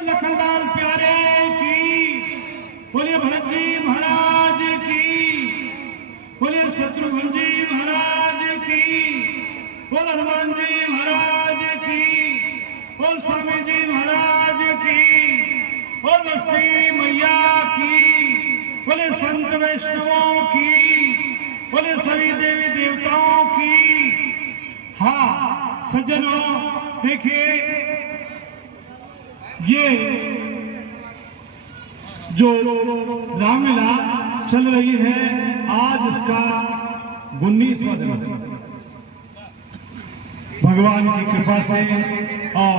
लखनलाल प्यारे की, बोलिए भरत जी महाराज की, बोलिए शत्रुघ्न जी महाराज की, बोल हनुमान जी महाराज की, बोल स्वामी जी महाराज की, बोल बस्ती मैया की, बोले संत वैष्णवों की, बोले सभी देवी देवताओं की। हाँ सज्जनों, देखिए ये जो रामलीला चल रही है, आज इसका 19वां दिन भगवान की कृपा से और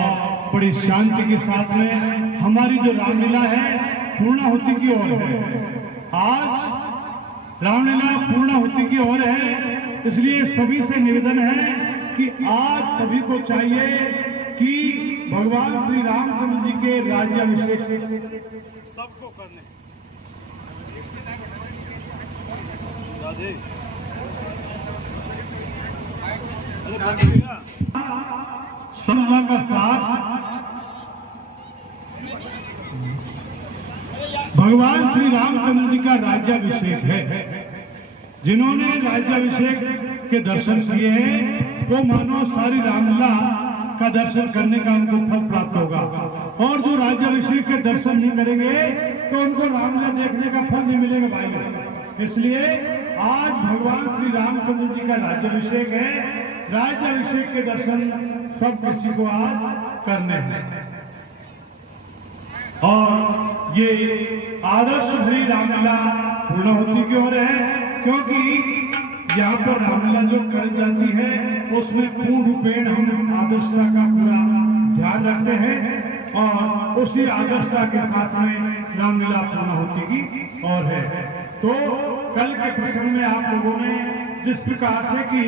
बड़ी शांति के साथ में हमारी जो रामलीला है पूर्णाहुति की ओर है। आज रामलीला पूर्णाहुति की ओर है, इसलिए सभी से निवेदन है कि आज सभी को चाहिए कि भगवान श्री रामचंद्र जी के राज्याभिषेक सबको करने। सल्ला का साथ भगवान श्री रामचंद्र जी का राज्याभिषेक है। जिन्होंने राज्याभिषेक के दर्शन किए हैं वो मानो सारी रामलीला का दर्शन करने का उनको फल प्राप्त होगा, और जो राज्याभिषेक के दर्शन नहीं करेंगे तो उनको रामलीला देखने का फल नहीं मिलेगा भाई। इसलिए आज भगवान श्री रामचंद्र जी का राज्याभिषेक है। राज्याभिषेक के दर्शन सब किसी को आज करने हैं, और ये आदर्श भरी रामलीला पूर्णाहुति की ओर है, क्योंकि यहाँ पर रामलीला जो कर जाती है उसमें पूर्ण रूपेण हम आदर्शता का पूरा ध्यान रखते हैं, और उसी आदर्शता के साथ में रामलीला पूर्णाहुति की ओर है। तो कल के प्रसंग में आप लोगों ने जिस प्रकार से कि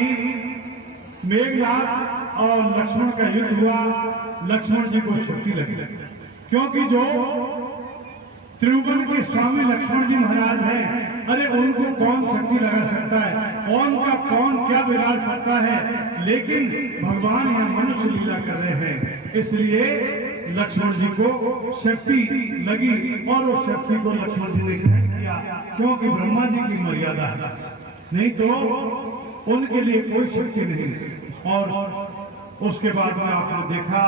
मेघनाथ और लक्ष्मण का युद्ध हुआ, लक्ष्मण जी को शक्ति लगी, क्योंकि जो त्रिभुवन के स्वामी लक्ष्मण जी महाराज हैं, अरे उनको कौन शक्ति लगा सकता है, कौन का कौन क्या बिगाड़ सकता है, लेकिन भगवान यहाँ मनुष्य लीला कर रहे हैं, इसलिए लक्ष्मण जी को शक्ति लगी, और उस शक्ति को लक्ष्मण जी ने ग्रहण किया, क्योंकि ब्रह्मा जी की मर्यादा है, नहीं तो उनके लिए कोई शक्ति नहीं। और उसके बाद में आपने देखा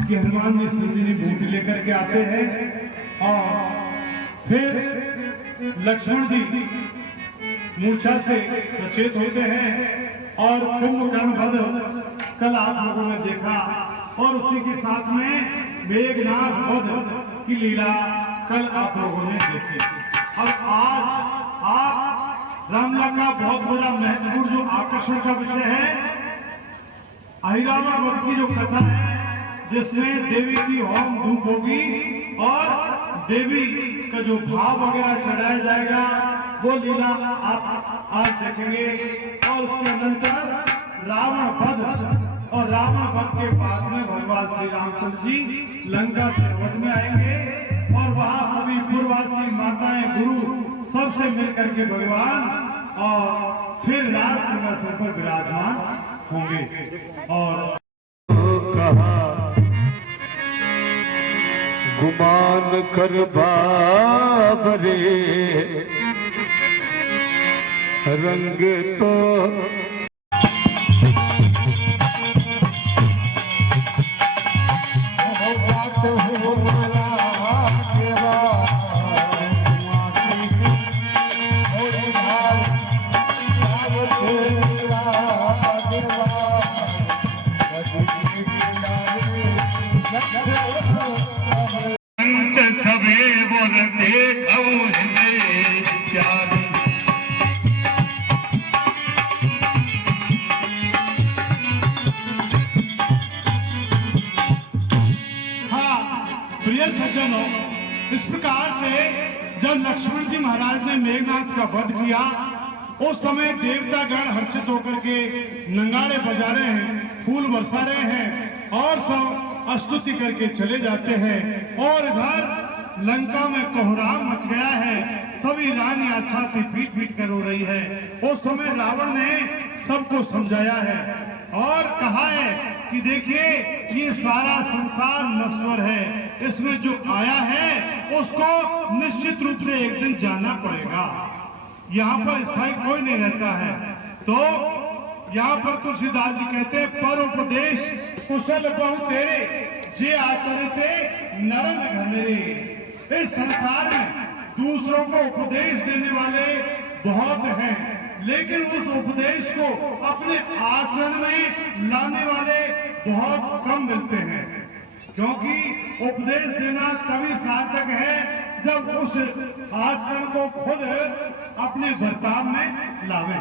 कि हनुमान जी संजीवनी बूटी लेकर के आते हैं, और फिर लक्ष्मण जी मूर्छा से सचेत होते हैं, और कुंभकर्ण वध कल आप लोगों ने देखा, और उसी के साथ में मेघनाथ वध की लीला कल आप लोगों ने देखी। अब आज आप रामलीला का बहुत बड़ा महत्वपूर्ण जो आकर्षण का विषय है, अहिरावण वध की जो कथा है, जिसमें देवी की होम धूप होगी और देवी का जो भाव वगैरह चढ़ाया जाएगा, वो लीला आप आज देखेंगे। और उसके अनंतर रावण वध, और रावण वध के बाद में भगवान श्री रामचंद्र जी लंका से वध में आएंगे और वहां सभी पूर्ववासी माताएं गुरु सबसे मिलकर के भगवान और फिर राज सिंहासन पर विराजमान होंगे। और कहा गुमान कर बाबरे रंग तो सबे बोल देखो प्यार। प्रिय सज्जनों, इस प्रकार से जब लक्ष्मण जी महाराज ने मेघनाथ का वध किया, उस समय देवता गण हर्षित होकर के नंगाड़े बजा रहे हैं, फूल बरसा रहे हैं और सब स्तुति करके चले जाते हैं। और इधर लंका में कोहराम मच गया है, सभी रानियां छाती पीट पीट कर रो रही है। उस समय रावण ने सबको समझाया है और कहा है कि देखिए, ये सारा संसार नश्वर है, इसमें जो आया है उसको निश्चित रूप से एक दिन जाना पड़ेगा, यहाँ पर स्थायी कोई नहीं रहता है। तो यहाँ पर तुलसीदास जी कहते हैं, पर उपदेश कुशल बहु तेरे जे आचरते नरन घर मेरे। इस संसार में दूसरों को उपदेश देने वाले बहुत हैं, लेकिन उस उपदेश को अपने आचरण में लाने वाले बहुत कम मिलते हैं, क्योंकि उपदेश देना तभी सार्थक है जब उस आचरण को खुद अपने बर्ताव में लावे।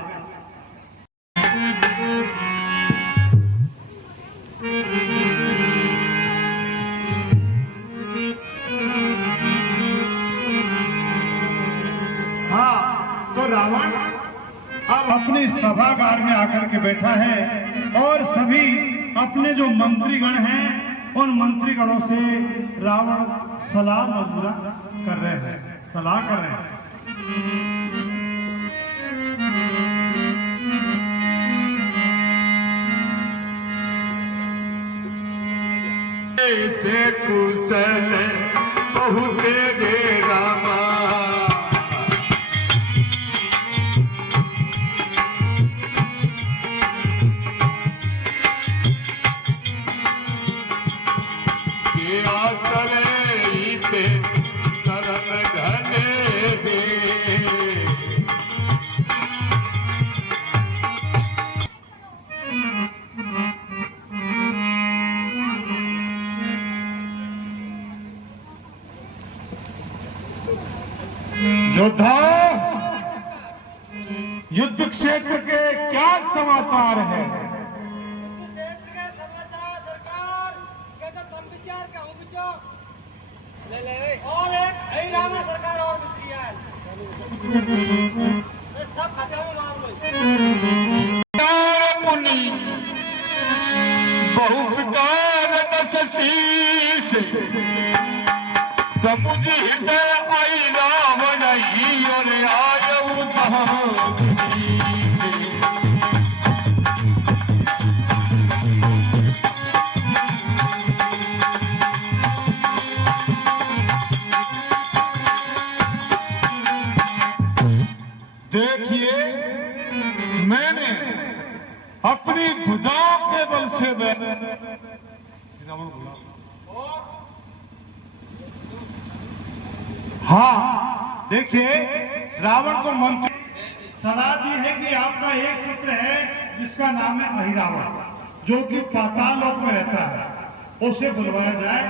हाँ, तो रावण अब अपनी सभागार में आकर के बैठा है और सभी अपने जो मंत्रीगण हैं, उन मंत्रीगणों से रावण सलाह मशवरा कर रहे हैं, सलाह कर रहे हैं। से कुशल बहु तेरे रामा, क्या करे पे शरण घने दे। योद्धा, युद्ध क्षेत्र के क्या समाचार है? क्षेत्र के समाचार सरकार के तो तुम विचार का हूँ बिचो ले ले, और एक अहिरावण सरकार और मित्री है, ये सब खत्म मामलो। मुनि बहु विकार दस शीश समुझ हृदय आई रावण और आयु देखिए, मैंने अपनी भुजाओं के बल से हाँ, देखिए, रावण को मंत्री सलाह दी है कि आपका एक पुत्र है जिसका नाम है अहिरावण, जो कि पाताल लोक में रहता है, उसे बुलवाया जाए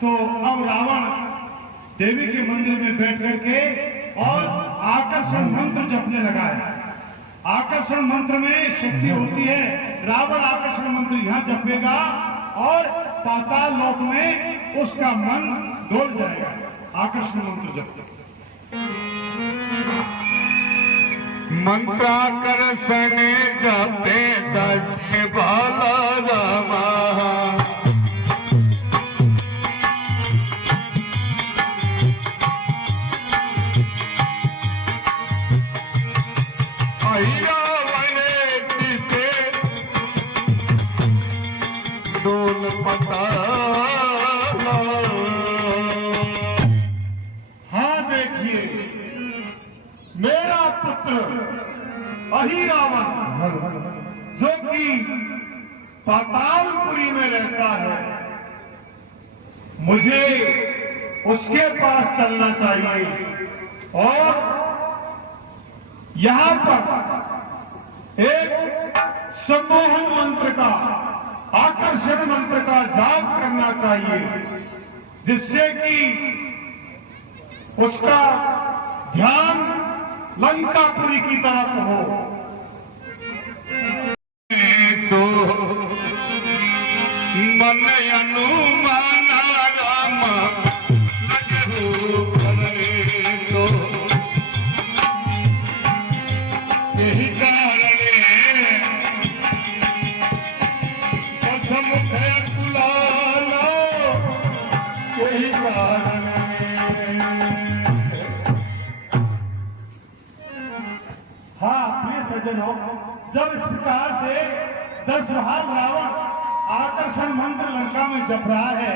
तो अब रावण देवी के मंदिर में बैठ करके और आकर्षण मंत्र जपने लगा है। आकर्षण मंत्र में शक्ति होती है। रावण आकर्षण मंत्र यहाँ जपेगा और पाताल लोक में उसका मन डोल जाएगा। आकर्षण मंत्र जप मंत्राकर्षण जपे दस बाला रामा मेरा पुत्र अहिरावण जो कि पातालपुरी में रहता है, मुझे उसके पास चलना चाहिए और यहां पर एक सम्मोहन मंत्र का, आकर्षण मंत्र का जाप करना चाहिए, जिससे कि उसका ध्यान लंकापुरी की तरफ हो। सो मन अनुमान राम लगहु करे सो यही कारण समुख कुलालो यही कारण। हाँ प्रिय सज्जनों, जब इस प्रकार से दशरहाल रावण आकर्षण मंत्र लंका में जप रहा है,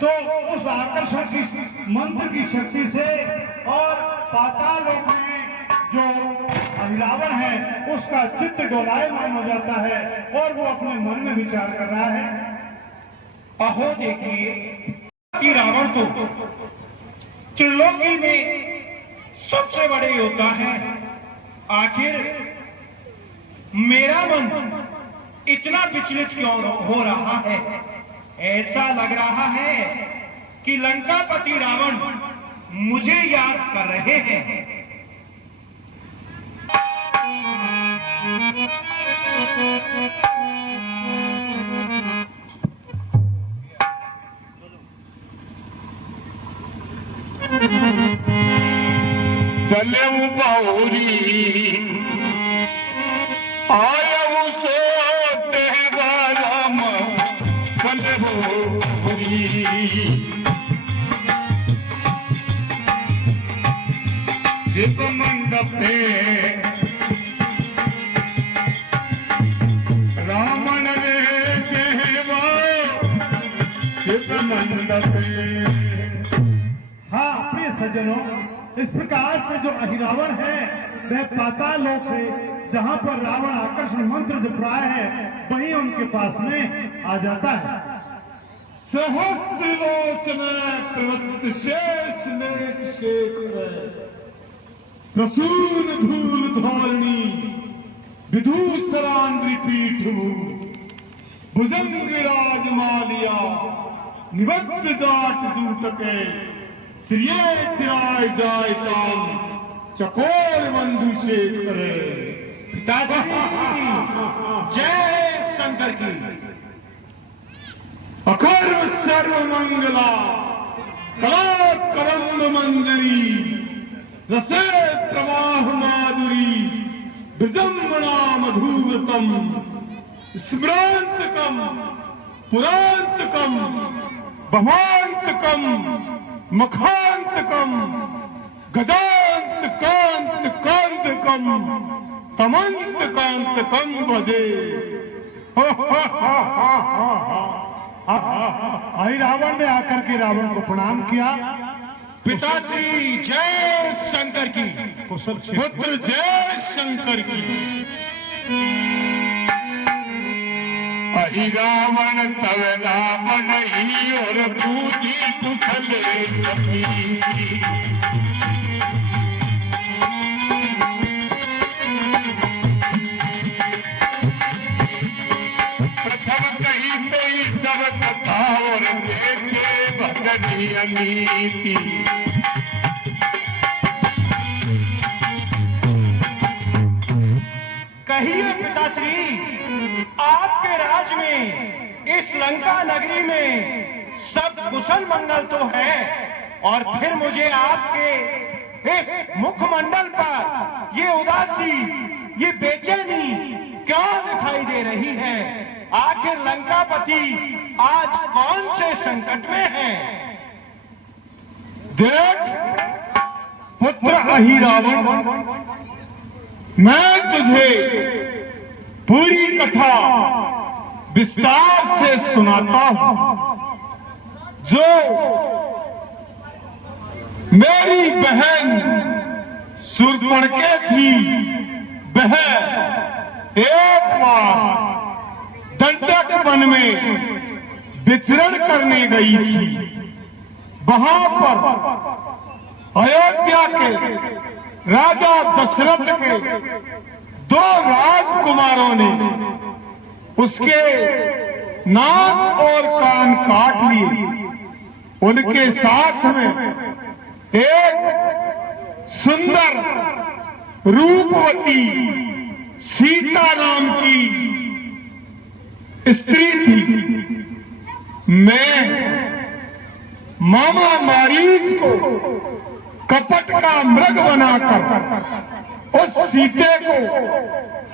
तो उस आकर्षण की मंत्र की शक्ति से और पाताल लोक में जो अहिरावण है उसका चित्त डोलायमान हो जाता है और वो अपने मन में विचार कर रहा है। अहो देखिए कि रावण तो त्रिलोकी में सबसे बड़े योद्धा हैं, आखिर मेरा मन इतना विचलित क्यों हो रहा है? ऐसा लग रहा है कि लंकापति रावण मुझे याद कर रहे हैं। चले बहुरी आयु सो तेहराम चले बहुरी शिव मंडपे रावण रे देवा शिव मंडपे। हाँ प्रिय सज्जनों, इस प्रकार से जो अहिरावण है वह पाताल लोक से जहां पर रावण आकर्षण मंत्र जप रहा है वहीं उनके पास में आ जाता है। सहस्त्रलोचन प्रवृत्त शेष लेख शेखर प्रसून धूल धौरणी विधूसरांद्री पीठ भुजंग राजमालिया निबद्ध जाट जूटके श्रिये चिराय जाय काम चकोर बंधु शेखर। पिताजी जय शंकर की। अखर्व सर्व मंगला कला करंद मंजरी रसे प्रवाह माधुरी विजंबना मधुव्रतम स्मरांतकम पुरांतकम भवांतकम मखांतकम गजांत कांत कांतकम तमंत कांतकम भजे। रावण ने आकर के रावण को प्रणाम किया। पिताश्री जय शंकर की। कुशल पुत्र जय शंकर की। अहिरावण तव रावण ही और पूजी कुशल सखी। प्रथम कही पे सब कथा और जैसे भजन अनीति। कहिए पिताश्री, आपके राज में, इस लंका नगरी में सब कुशल मंगल तो है, और फिर मुझे आपके इस मुखमंडल पर ये उदासी, ये बेचैनी क्यों दिखाई दे रही है? आखिर लंकापति आज कौन से संकट में है? देख पुत्र अहिरावण, मैं तुझे पूरी कथा विस्तार से सुनाता हूं। जो मेरी बहन शूर्पणखा थी, वह एक बार दंडक वन में विचरण करने गई थी। वहां पर अयोध्या के राजा दशरथ के 2 राजकुमारों ने उसके नाक और कान काट लिए। उनके साथ में एक सुंदर रूपवती सीता नाम की स्त्री थी। मैं मामा मारीच को कपट का मृग बनाकर उस सीते को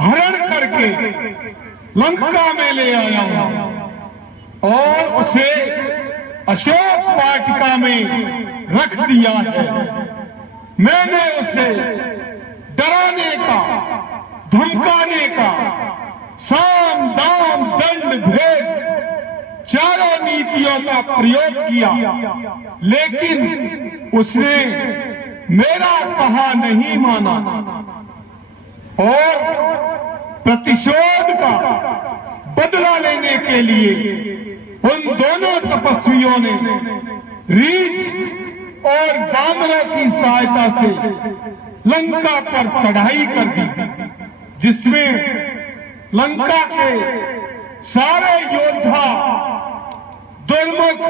हरण करके लंका में ले आया हूं और उसे अशोक वाटिका में रख दिया है। मैंने उसे डराने का, धमकाने का, साम दाम दंड भेद चारों नीतियों का प्रयोग किया, लेकिन उसने मेरा कहा नहीं माना और प्रतिशोध का बदला लेने के लिए उन दोनों तपस्वियों ने रीछ और बांदरों की सहायता से लंका पर चढ़ाई कर दी, जिसमें लंका के सारे योद्धा, दुर्मुख,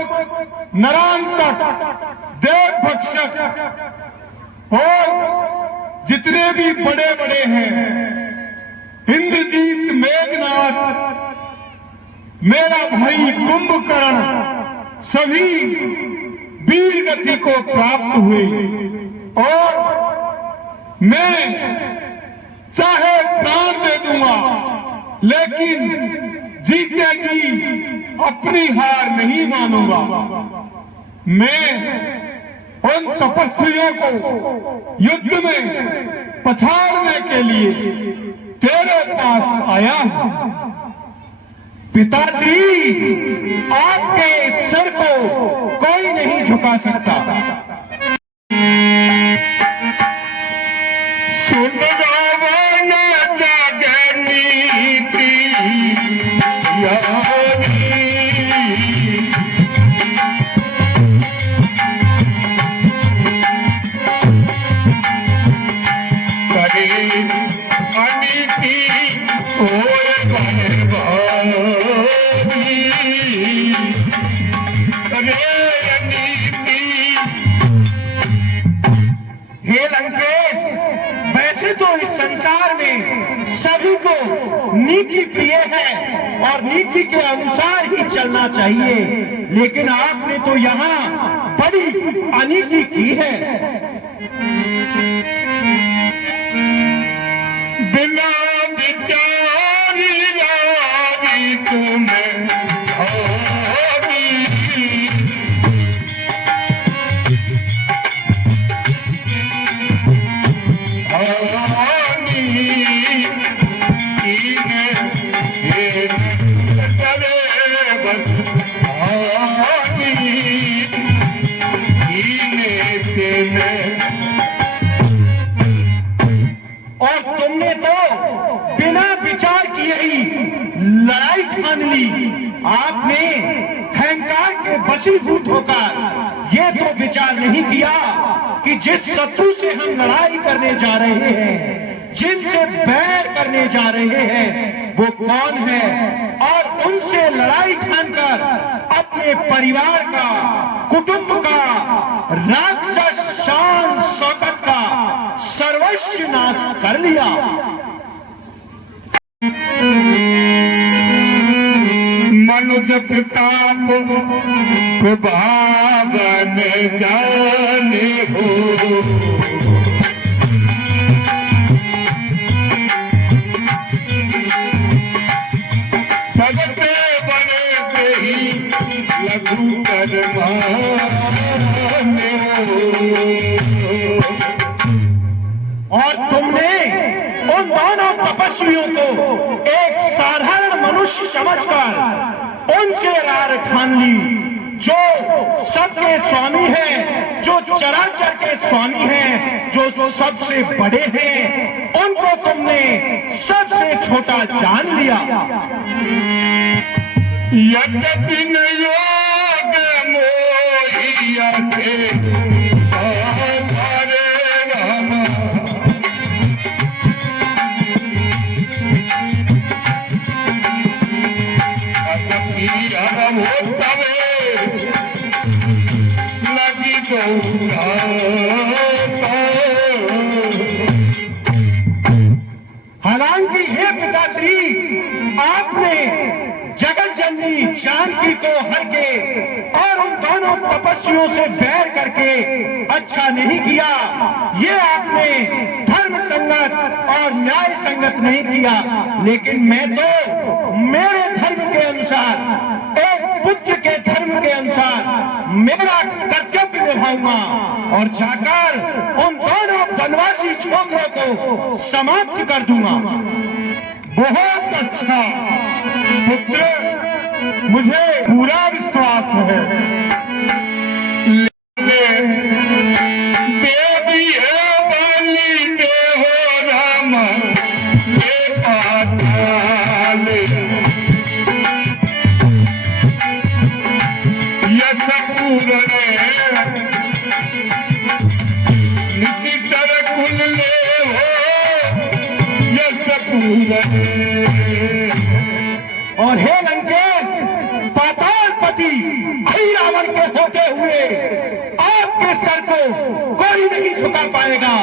नरांतक, देवभक्षक और जितने भी बड़े बड़े हैं, इंद्रजीत, मेघनाथ, मेरा भाई कुंभकर्ण, सभी वीर गति को प्राप्त हुए। और मैं चाहे प्राण दे दूंगा, लेकिन जीते जी अपनी हार नहीं मानूंगा। मैं उन तपस्वियों को युद्ध में पछाड़ने के लिए तेरे पास आया हूं। पिताश्री, आपके सिर को कोई नहीं झुका सकता। सुन गावन जागे नीति यानी, करे अनीति ओए बहबानी, करे अनीति। हे लंकेश, वैसे तो इस संसार में सभी को नीति प्रिय है और नीति के अनुसार ही चलना चाहिए, लेकिन आपने तो यहाँ बड़ी अनीति की है। बिना विचारी रावी तुम्हें भावी, भावी चले बस भावी से मैं। और तुमने तो बिना विचार किए ही लड़ाई ठान ली। आपने अहंकार के वशीभूत होकर ये तो विचार नहीं किया कि जिस शत्रु से हम लड़ाई करने जा रहे हैं, जिनसे बैर करने जा रहे हैं, वो कौन है और उनसे लड़ाई ठानकर अपने परिवार का, कुटुंब का, राक्षस शान शौकत का सर्वस्व नाश कर लिया। मनुज प्रताप प्रभावन जाने हो, सबके बने से ही लघु करवाने हो। और तुमने उन दोनों तपस्वियों को एक साधारण मनुष्य समझकर उनसे रार ठान ली, जो सबके स्वामी है, जो चराचर के स्वामी हैं, जो सबसे बड़े हैं, उनको तुमने सबसे छोटा जान लिया। यद्यपि न योग मोहिया से हरे राम, अतपि हम तवे लगी गौरा। हालांकि हे पिताश्री, आपने जगत जननी जानकी को हर के और उन दोनों तपस्वियों से बैर करके अच्छा नहीं किया। ये आपने धर्म संगत और न्याय संगत नहीं किया, लेकिन मैं तो मेरे धर्म के अनुसार, एक पुत्र के धर्म के अनुसार मेरा कर्तव्य निभाऊंगा और जाकर उन दोनों वनवासी छोकरों को समाप्त कर दूंगा। बहुत अच्छा पुत्र, मुझे पूरा विश्वास है। देवी है बलि देहो राम ये पाताल, यश पूरणे निशिचर कुल ले हो, यश पूरणे। और हे लंकेश, पातालपति रावण के होते हुए आपके सर को कोई नहीं झुका पाएगा।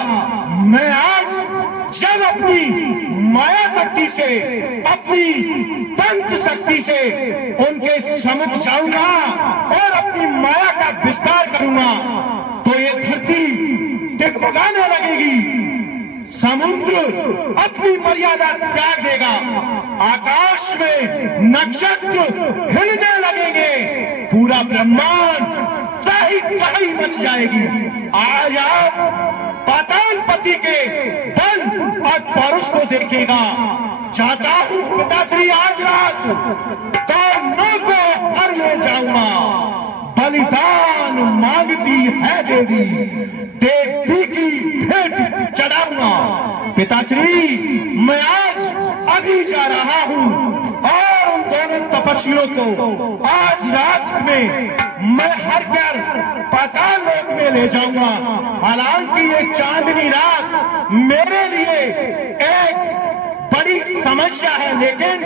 मैं आज जब अपनी माया शक्ति से, अपनी तंत्र शक्ति से उनके सम्मुख जाऊंगा और अपनी माया का विस्तार करूंगा, तो ये धरती डगमगाने लगेगी, समुद्र अपनी मर्यादा त्याग देगा, आकाश में नक्षत्र हिलने लगेंगे, पूरा ब्रह्मांड त्राही त्राही मच जाएगी। आज आप पातालपति के बल और पौरुष को देखेगा। चाहता हूं पिताश्री आज रात दोनों को हर ले जाऊंगा। बलिदान मांगती है देवी, देवी की भेंट चढ़ाऊंगा। पिताश्री, मैं आज अभी जा रहा हूं और उन दोनों तपस्वियों को आज रात में मैं हर कर पाताल लोक में ले जाऊंगा। हालांकि ये चांदनी रात मेरे लिए एक बड़ी समस्या है, लेकिन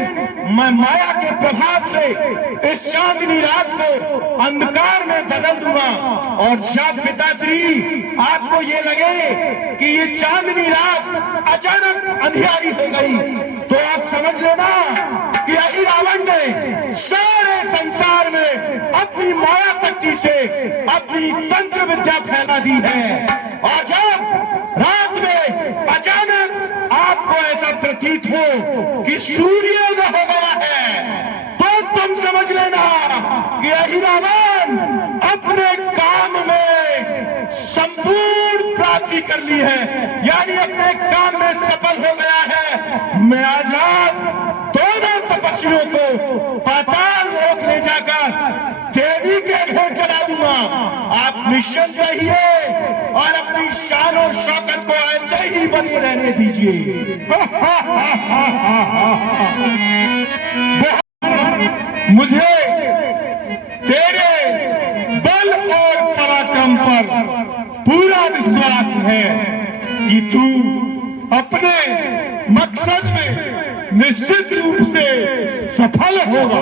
मैं माया के प्रभाव से इस चांदनी रात को अंधकार में बदल दूंगा। और जब पिताश्री आपको ये लगे कि ये चांदनी रात अचानक अंधियारी हो गई, तो आप समझ लेना कि यही रावण ने सारे संसार में अपनी माया शक्ति से अपनी तंत्र विद्या फैला दी है। और जब रात में अचानक आपको ऐसा प्रतीत हो कि सूर्योदय हो गया है, तो तुम समझ लेना कि यही रावण अपने काम में संपूर्ण प्राप्ति कर ली है, यानी अपने काम में सफल हो गया है। मैं आज रात दोनों तपस्वियों को पाताल लोक ले जाकर देवी के भेंट चढ़ा दूंगा। आप निश्चिंत रहिए और अपनी शान और शौकत को ऐसे ही बने रहने दीजिए। मुझे तेरे बल और पराक्रम पर पूरा विश्वास है कि तू अपने मकसद में निश्चित रूप से सफल होगा।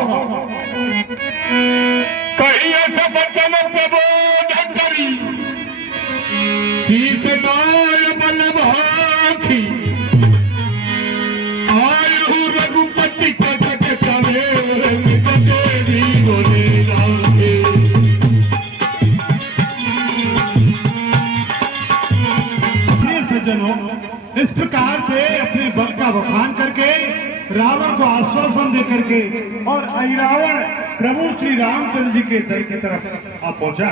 कहीं ऐसा वचन प्रबोध करी शीश नाय बन भाखी आयु रघुपति कटक चले कटेरी बोले जाके। सज्जनों, इस प्रकार से अपने बल का बखान करके रावण को आश्वासन दे करके और अहिरावण प्रभु श्री रामचंद्र जी के दर की तरफ आ पहुंचा।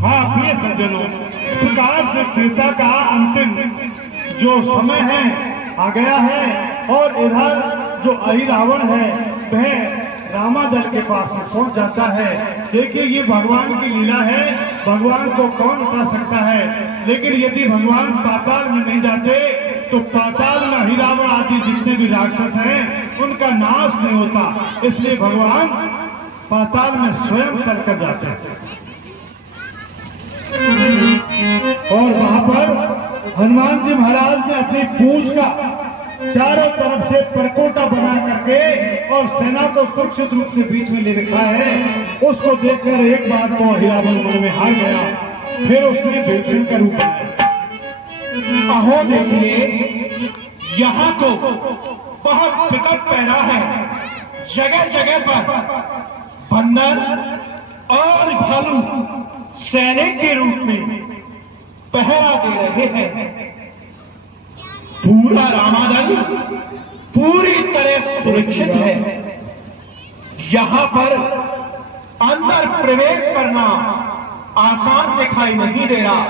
हाँ प्रिय सज्जनों, इस प्रकार से त्रेता का अंतिम जो समय है आ गया है और इधर जो अहिरावण है वह रामादल के पास पहुंच जाता है। देखिए ये भगवान की लीला है, भगवान को कौन उठा सकता है। लेकिन यदि भगवान पाताल में नहीं जाते तो पाताल में अहिरावण आदि जितने भी राक्षस हैं उनका नाश नहीं होता, इसलिए भगवान पाताल में स्वयं चलकर जाते हैं। और वहां पर हनुमान जी महाराज ने अपनी पूंछ का चारों तरफ से परकोटा बना करके और सेना को सुरक्षित रूप से बीच में ले रखा है। उसको देखकर एक बार तो अहिरावण मन में हार गया, फिर उसने भीमसेन का रूप लिया। अहो देखिए, यहाँ तो बहुत विकट पहरा है। जगह जगह पर बंदर और भालू सैनिक के रूप में पहरा दे रहे हैं। पूरा रामादल पूरी तरह सुरक्षित है। यहाँ पर अंदर प्रवेश करना आसान दिखाई नहीं दे रहा,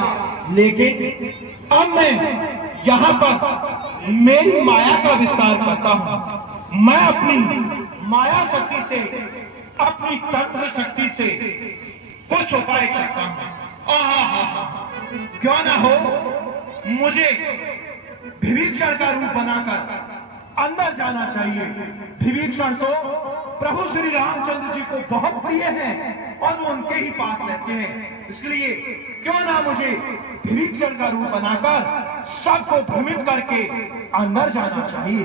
लेकिन अब मैं यहाँ पर मेरी माया का विस्तार करता हूँ। मैं अपनी माया शक्ति से, अपनी तंत्र शक्ति से कुछ उपाय करता हूँ। क्यों ना हो मुझे विभीषण का रूप बनाकर अंदर जाना चाहिए। विभीषण तो प्रभु श्री रामचंद्र जी को बहुत प्रिय हैं और वो उनके ही पास रहते हैं, इसलिए क्यों ना मुझे विभीषण का रूप बनाकर सबको भ्रमित करके अंदर जाना चाहिए।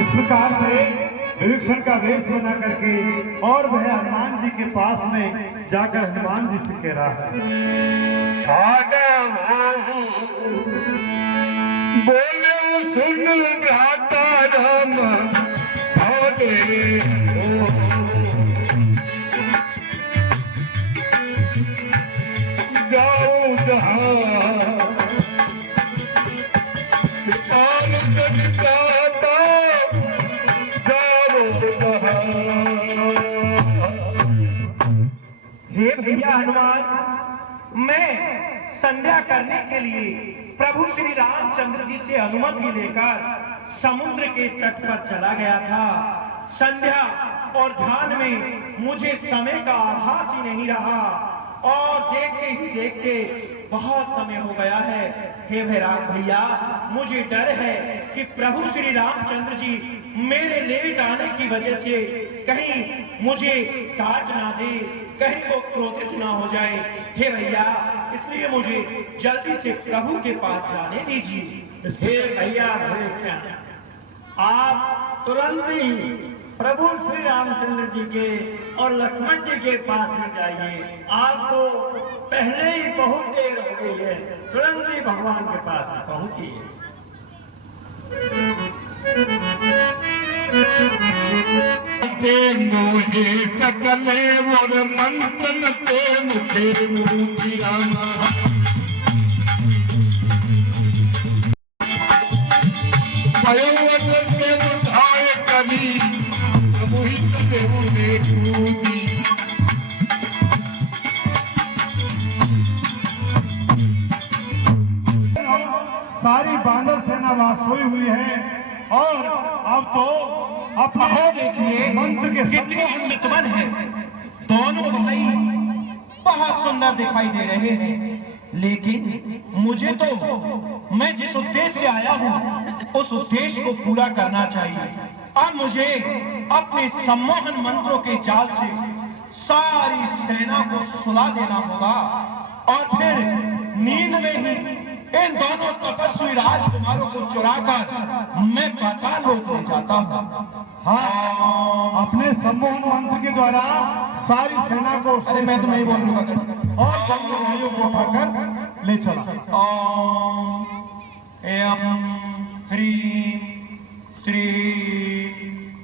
इस प्रकार से विभीषण का वेश बना करके और वह हनुमान जी के पास में जाकर हनुमान जी से कह रहा है, बोले सुन भ्राता राम जाओ जहाँ हे भैया हनुमान, मैं संध्या करने के लिए प्रभु श्री रामचंद्र जी से अनुमति लेकर समुद्र के तट पर चला गया था। संध्या और ध्यान में मुझे समय का आभास ही नहीं रहा और देखते ही देखते बहुत समय हो गया है। हे भैया, मुझे डर है कि प्रभु श्री रामचंद्र जी मेरे लेट आने की वजह से कहीं मुझे काट ना दे, कहीं वो क्रोधित ना हो जाए। हे भैया, इसलिए मुझे जल्दी से प्रभु के पास जाने दीजिए। हे भैया विभीषण, आप तुरंत ही प्रभु श्री रामचंद्र जी के और लक्ष्मण जी के पास में जाइए। आपको पहले ही बहुत देर हो गई है, तुरंत ही भगवान के पास में पहुंचिए। मोहे सकले मोर मंथन ते मुखे मूर्ति रामा पयोवत से उठाए कभी मोहित देव ने कूदी। सारी बानर सेना वहां सोई हुई है और अब तो अपना हो देखिए मंत्र के कितनी सितवन है। दोनों भाई बहुत सुंदर दिखाई दे रहे हैं, लेकिन मुझे तो मैं जिस उद्देश्य से आया हूँ उस उद्देश्य को पूरा करना चाहिए। अब मुझे अपने सम्मोहन मंत्रों के जाल से सारी सेना को सुला देना होगा और फिर नींद में ही इन दोनों तपस्वी राजकुमारों को चुराकर मैं पाताल लोक ले जाता हूँ। हाँ, अपने सम्मोहन मंत्र के द्वारा सारी सेना को, अरे मैं तो नहीं बोल लूंगा, और दोनों भाइयों को उठाकर ले चला। ओम एम ह्रीं श्री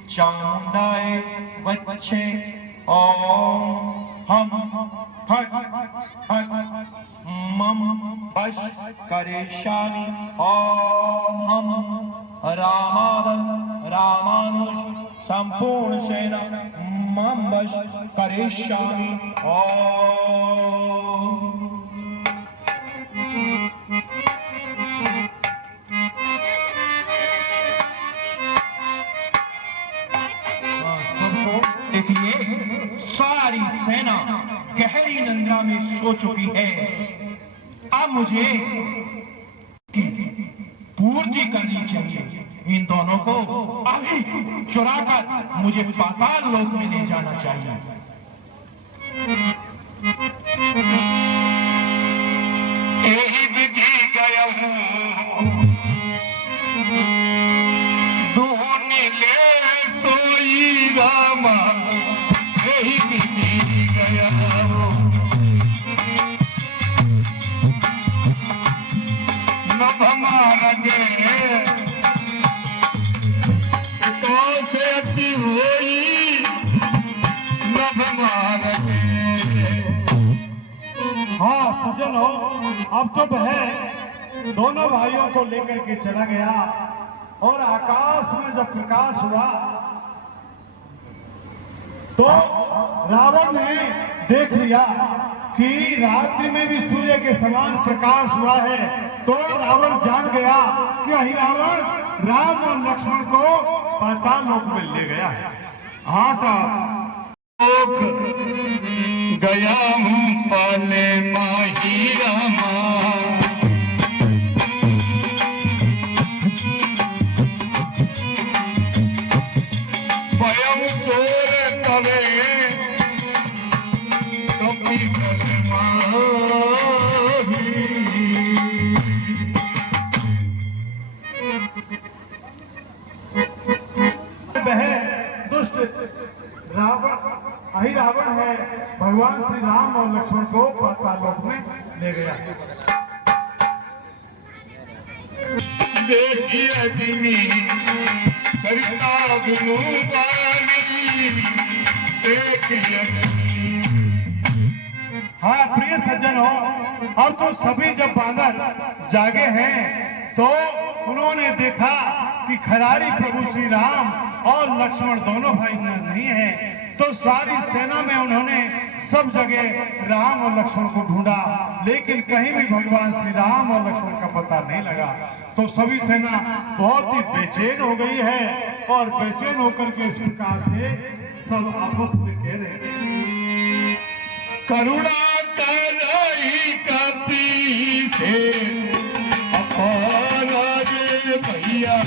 चामुंडाय वच्चे ओम हम फट फट मम वश करिष्यामि ओम हम रामानुज संपूर्ण सेना मम वश करिष्यामि ओम। देखिए सारी सेना गहरी निंद्रा में सो चुकी है। अब मुझे पूर्ति करनी चाहिए। इन दोनों को अभी चुराकर मुझे पाताल लोक में ले जाना चाहिए। यही विधि गया हूँ ढूंढ ले सोई रामा, यही विधि गया हूँ नभ मारगे तो से अति होई नभ मारगे। हाँ सज्जनों, अब तो वह दोनों भाइयों को लेकर के चला गया और आकाश में जब प्रकाश हुआ तो रावण ने देख लिया कि रात्रि में भी सूर्य के समान प्रकाश हुआ है। तो रावण जान गया कि अहिरावण राम और लक्ष्मण को पाताल लोक में ले गया है। हाँ साहब, गया हूँ पाले माही रामा, स्वयं सोर करे कपी कर माही। वह दुष्ट रावण अहिरावण है, भगवान श्री राम और लक्ष्मण को पाताल लोक में ले गया। देखी अग्नि सरिता बिनु पानी, देखी अग्नि। हाँ प्रिय सज्जनों, अब तो सभी जब बांदर जागे हैं तो उन्होंने देखा कि खरारी प्रभु श्री राम और लक्ष्मण दोनों भाई नहीं है। तो सारी सेना में उन्होंने सब जगह राम और लक्ष्मण को ढूंढा, लेकिन कहीं भी भगवान श्री राम और लक्ष्मण का पता नहीं लगा। तो सभी सेना बहुत ही बेचैन हो गई है और बेचैन होकर के इस प्रकार से सब आपस में कह रहे हैं, करुणा कराई कपी से अपारा रे भैया,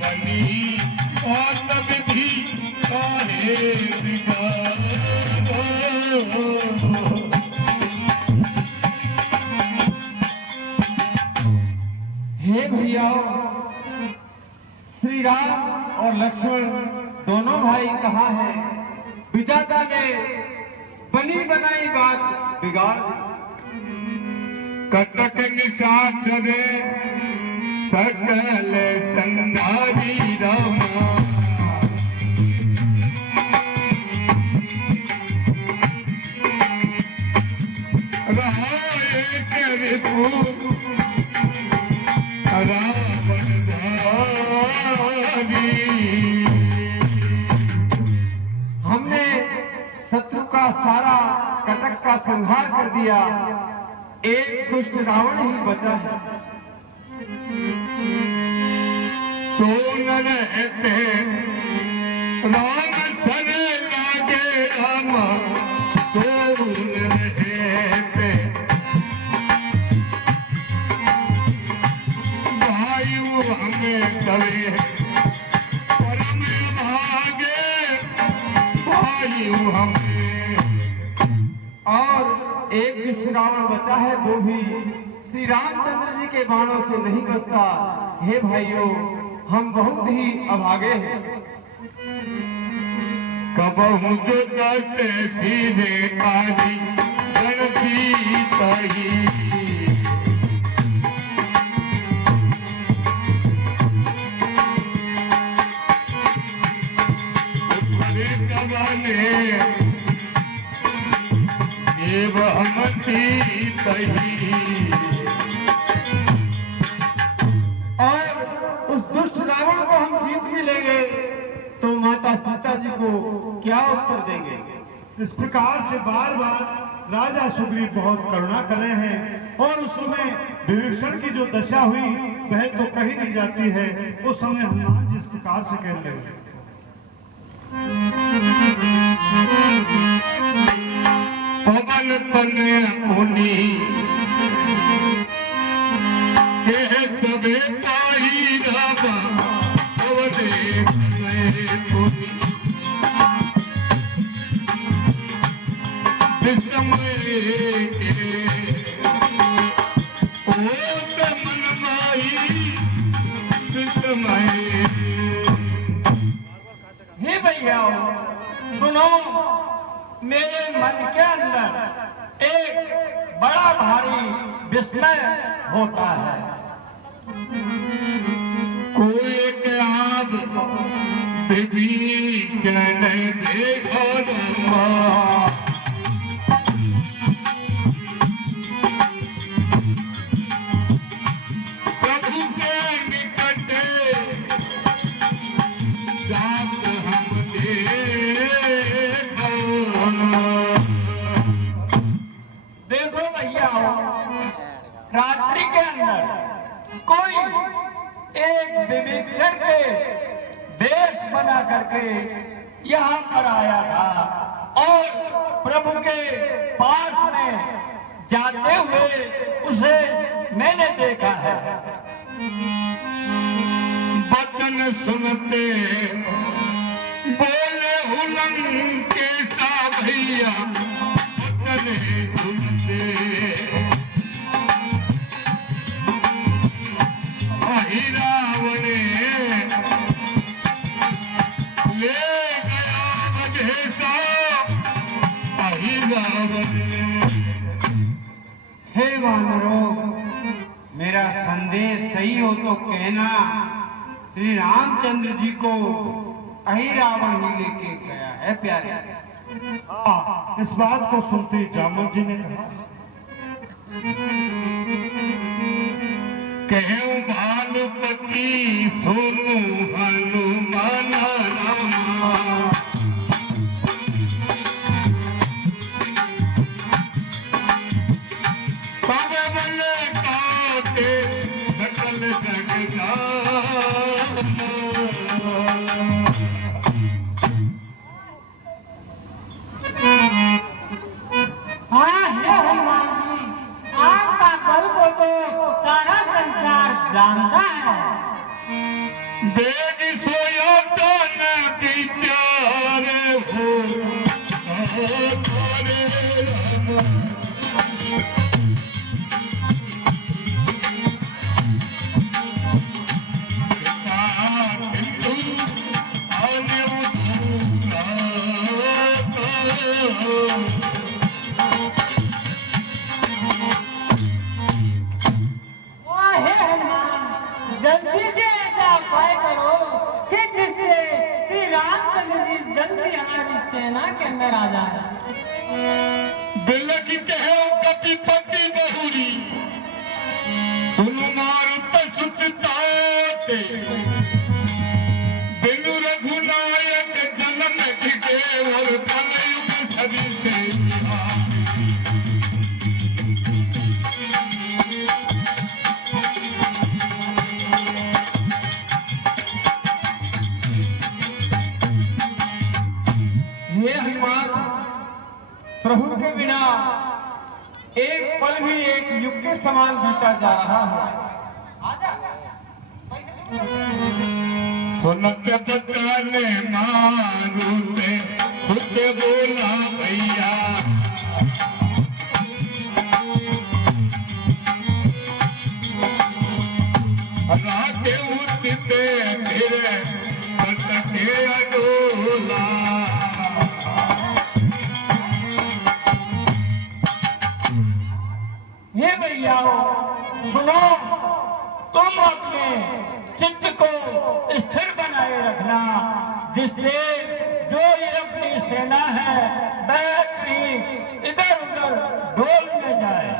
बनी बात विधि काहे बिगाड़ो। हे भैया, श्री राम और लक्ष्मण दोनों भाई कहाँ हैं? विधाता ने बनी बनाई बात बिगाड़ दी। कटक निशाचर सकल संहारी रामा, राय कर तू रावण धारी। हमने शत्रु का सारा कटक का संहार कर दिया, एक दुष्ट रावण ही बचा है। सोन रहते राम सन लागे रामा, सोन रहते भाई हमें सवे परम भागे हमें। और एक दुष्ट रावण बचा है, वो भी श्री रामचंद्र जी के बाणों से नहीं बचता। हे भाइयों, हम बहुत ही अभागे हैं। कबहू जो दस सीधे काली गणती तही, और उस दुष्ट रावण को हम जीत भी लेंगे तो माता सीता जी को क्या उत्तर देंगे? इस प्रकार से बार बार राजा सुग्रीव बहुत करुणा कर रहे हैं। और उस समय विभीषण की जो दशा हुई वह तो कही नहीं जाती है। उस समय हनुमान जी इस प्रकार से कह रहे हैं, पवन तनय मुनि के सबे पाई रामा, पवने तनय मुनि विस्मय के ओत मन माई विस्मय। हे भैया सुनो, मेरे मन के अंदर एक बड़ा भारी विस्मय होता है। कोई के आप विभीषण देखो रमा, प्रभु के निकट जात हम देखो भैया, रात्रि के अंदर कोई एक विभीषण के वेश बना करके यहाँ पर आया था और प्रभु के पास में जाते हुए उसे मैंने देखा है। वचन सुनते बोले हुलंग के सा भैया, वचन सुनते अहि रावण ले गया बधेसा, अहि रावण। हे वानरों, मेरा संदेश सही हो तो कहना, श्री रामचंद्र जी को अहिरावण ही लेके गया है प्यारे। इस बात को सुनते ही जामवंत जी ने कहा, कहूं भानुपति सोनू हनुमान रामा, तब बल काटे सकल जग जाना। हाँ हे हनुमान जी, आपका बल को तो सारा संसार जानता है। बेग सोया तो न विचार हो, करे रामा। हे हनुमान, जल्दी से ऐसा उपाय करो कि जिससे श्री रामचंद्र जी जल्दी हमारी सेना के अंदर आ जाए। बिलक कहो कपिपति बहुरी, सुनु मारुत सुत ताते, बिनु रघुनायक जन्म जिगे और कलयुग सदी से हे हनुमान, प्रभु के बिना एक पल भी एक युग के समान बीता जा रहा है। सुनत बचाने मारुते शुद्ध बोला भैया राते उसते तेरे के अडोला ये भैयाओ सुनो, तुम अपने चित्त को स्थिर बनाए रखना, जिससे जो ये अपनी सेना है वह भी इधर उधर डोल में जाए।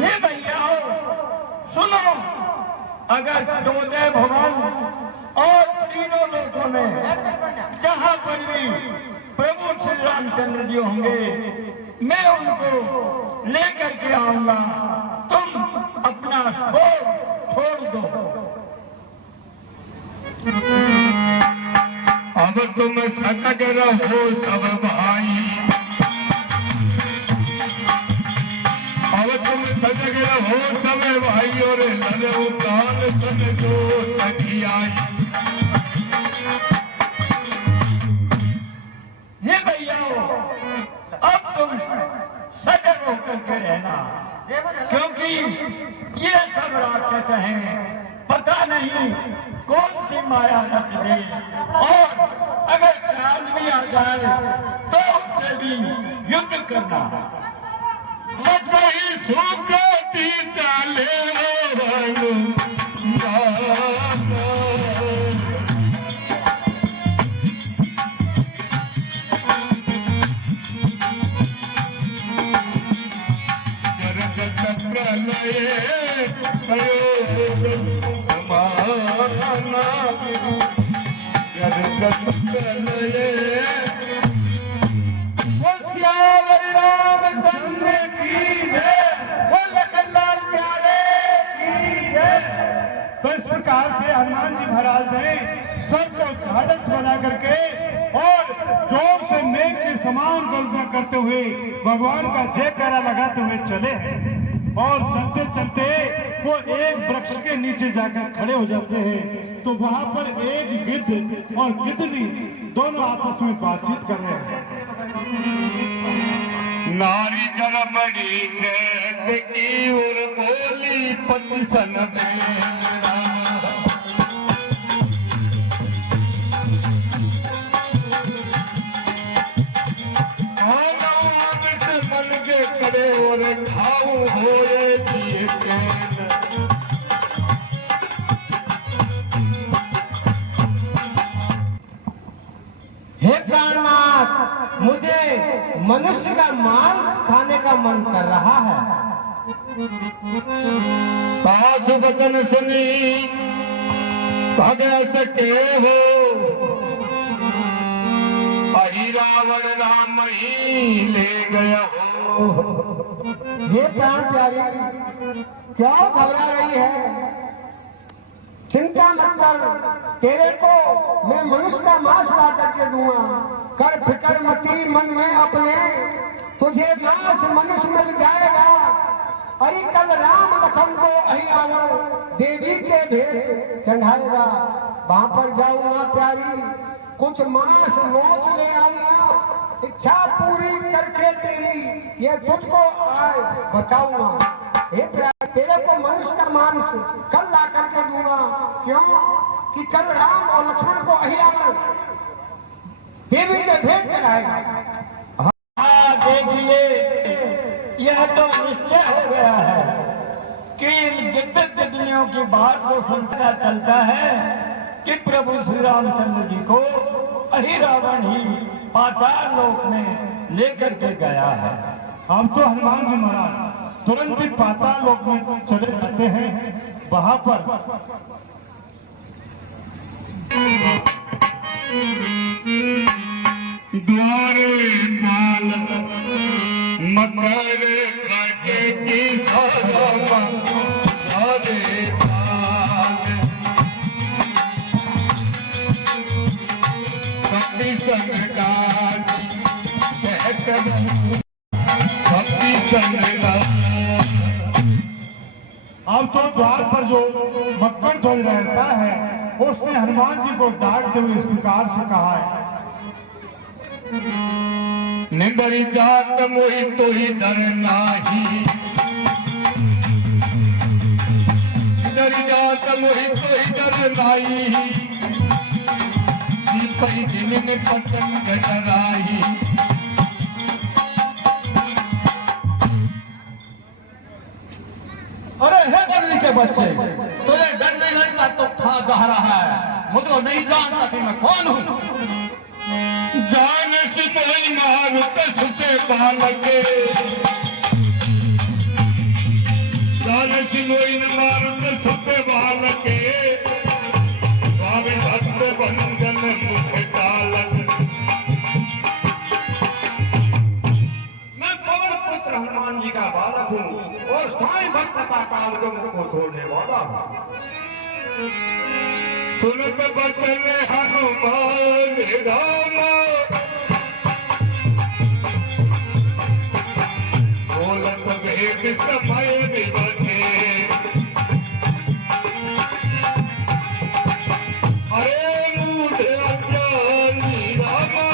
ये भैयाओ सुनो, अगर चौदह भवन और तीनों लोकों में जहां पर भी प्रभु श्री रामचंद्र जी होंगे, मैं उनको लेकर के आऊंगा। तुम अपना शोक छोड़ दो। अब तुम सजग रहो सब भाई, अब तुम सजग रहो सब भाई और लड़ो प्राण सन जो सखी आई। ये भैयाओ अब तुम सजग होकर के रहना, क्योंकि ये सब राक्षस हैं, पता नहीं कौन सी माया रच दे, और अगर चाल भी आ जाए तो उससे भी युद्ध करना। सही सुखती चाले रामचंद्र की जय, वो लखनलाल प्यारे की जय। तो इस प्रकार से हनुमान जी महाराज ने सबको ढाढ़स बना करके और जोर से मेघ के समान गर्जना करते हुए भगवान का जयकारा लगाते हुए चले हैं। और चलते चलते वो एक वृक्ष के नीचे जाकर खड़े हो जाते हैं। तो वहां पर एक गिद्ध और गिद्धनी दोनों आपस में बातचीत कर रहे हैं। नारी गरबड़ी की और बोली पतसन मेरा से मन के करे और खाऊ होए दिए हे प्राणनाथ, मुझे मनुष्य का मांस खाने का मन कर रहा है। पास वचन सुनी भग सके हो, अहि रावण राम ही ले गया हो। हे प्राण प्यारी, क्या घबरा रही है? चिंता मत कर, तेरे को मैं मनुष्य का मांस ला करके दूंगा। कर फिक्र मती मन में अपने, तुझे मांस मनुष्य मिल जाएगा। अरे कल राम लखन को अहिरावण देवी के भेंट चढ़ाएगा, वहां पर जाऊंगा प्यारी, कुछ मांस नोच ले आऊंगा, इच्छा पूरी करके तेरी ये तुझको आए बताऊंगा। हे प्यारी, तेरे को मनुष्य का मांस कल ला करके दूंगा। क्यों कि कल राम और लक्ष्मण को अहिरावण देवी के भेंट चढ़ाएगा। हाँ देखिए, यह तो निश्चय हो गया है कि इन गिद्धनियों की बात को सुनता चलता है कि प्रभु श्री रामचंद्र जी को अहिरावण ही पाताल लोक में लेकर के गया है। हम तो हनुमान जी महाराज तुरंत ही पाताल लोक में चले जाते हैं। वहां पर द्वारे पाल मकर संग गाजी कहत रहूं भक्ति संग गाजी। अब तो द्वार पर जो मक्खन ध्वज रहता है उसने हनुमान जी को डांटते हुए इस प्रकार से कहा है। निंदरी जात मोहि तो ही डर नाही, निंदरी जात मोहि तो ही डर नाही, दीपई जिन पतंग डराही। अरे हे डरने के बच्चे, तुझे डर नहीं लगता तो था कह रहा है, मुझको नहीं जानता कि मैं कौन हूँ। जान सिपाही मारुत सुते बालक, जान सिपाही मारुत सुते बालक, स्वामी भक्त बंधन मुख टालक। मैं पवन पुत्र हनुमान जी का बालक हूँ और स्वामी भक्त का काल को मुख को छोड़ने वाला हूँ। सुनत बचन हनुमान राम, बोलत भेद समय निबसे। अरे मूढ़ अज्ञानी रामा,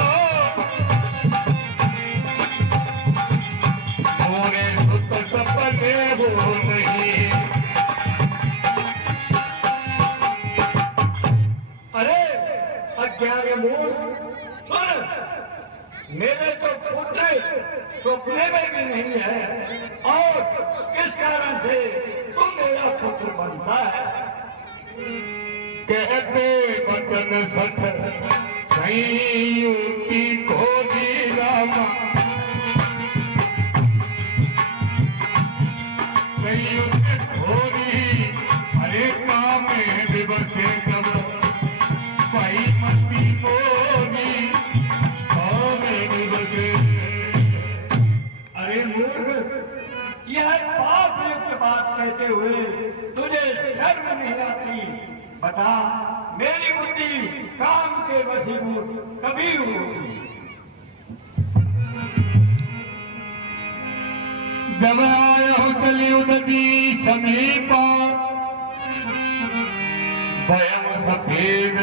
मोरे सुत सपने हो नहीं। अरे अज्ञानी मूर्ख, सुन, मेरे तो पुत्र सपने में भी नहीं है और किस कारण से तुम मेरा पुत्र बनता है। कहते वचन सठ संयुक्ति खोजी रामा, संयुक्त खोरी अरे काम विवसे कब पाई मती बोली काम विवसे। अरे मूर्ख, यह पाप युक्त बात कहते हुए तुझे शर्म नहीं आती? बता, मेरी बुद्धि काम के वशीभूत कभी हुई? जब आया हूँ चली नदी समीपा, भयम सफेद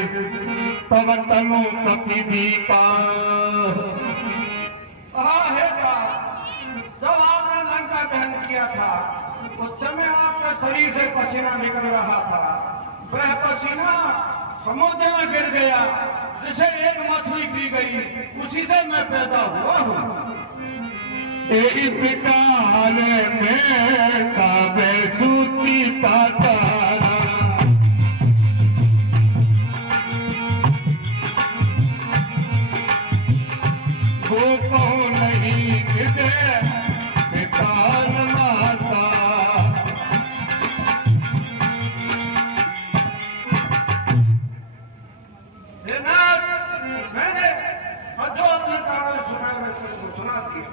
तब तनु कपि दीपा। है का, जब आपने लंका दहन किया था उस समय आपका शरीर से पसीना निकल रहा था। वह पसीना समुद्र में गिर गया, जिसे एक मछली पी गई, उसी से मैं पैदा हुआ हूँ। तेरी पिकार में काबे सूती तातारा, गोपो नहीं किसे पितान माता। मैंने जो अपने कारण सुना मैं तुमको सुना दिया।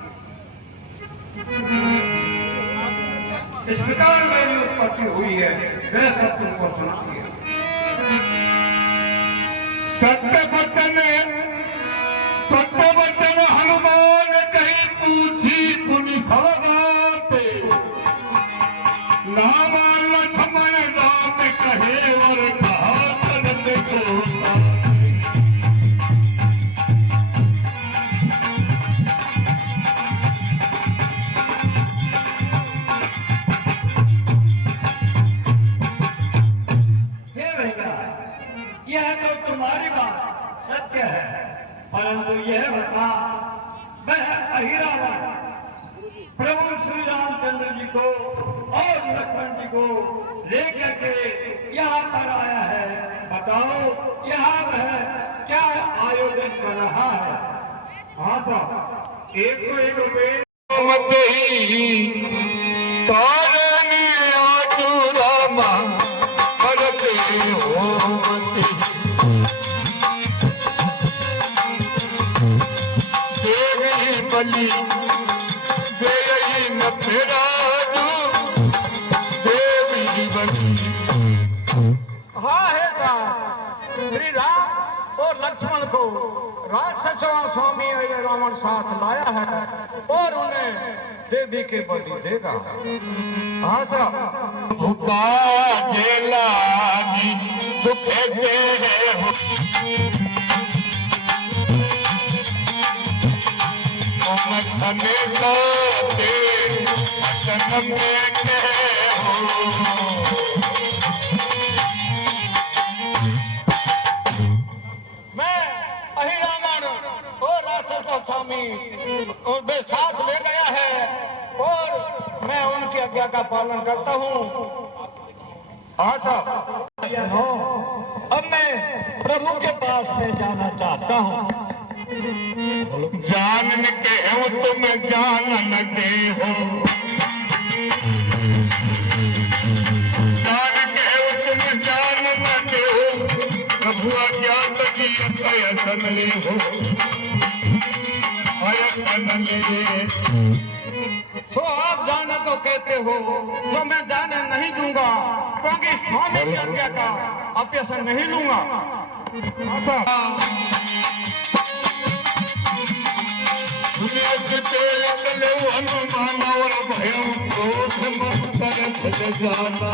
इस प्रकार मेरी उत्पत्ति हुई है, वह सब तुमको सुना दिया। सत्य वचन हनुमान कही पूछी पुनि सौगाते, नाम लक्ष्मण राम कहे और कहा तनत सोता। यह तो तुम्हारी बात सत्य है, परंतु यह बता, वह अहिरावण प्रभु श्री रामचंद्र जी को और लक्ष्मण जी को लेकर के यहाँ पर आया है। बताओ, यहाँ वह क्या आयोजन कर रहा है? हाँ साहब, 101 रुपए मत ही तारनी आजू रामा करते हो मत देवी बलि दे न फिराजू देवी बलि। हाँ है का, श्री राम और लक्ष्मण को राक्षसों स्वामी अरे रावण साथ लाया है और उन्हें देवी के बलि देगा। हाँ साहब। भूखा जेलागी दुखे से हो तुम सने सोते वचन में के हो। मैं अहिरावण और राक्षसों स्वामी और वे साथ ले गया है और मैं उनकी आज्ञा का पालन करता हूँ। हाँ साहब। अब मैं प्रभु के पास में जाना चाहता हूँ। जान के हो तुम जान न दे हो जान के हो तुम जान न दे हो प्रभु अज्ञात की अयसन ले हो अयसन ले। सो आप जाने को कहते हो तो मैं जाने नहीं दूंगा क्योंकि स्वामी की आज्ञा का अपयसन नहीं लूंगा। दुनिया से तेरे चले हनुमान और भयं क्रोध मत कर जाना।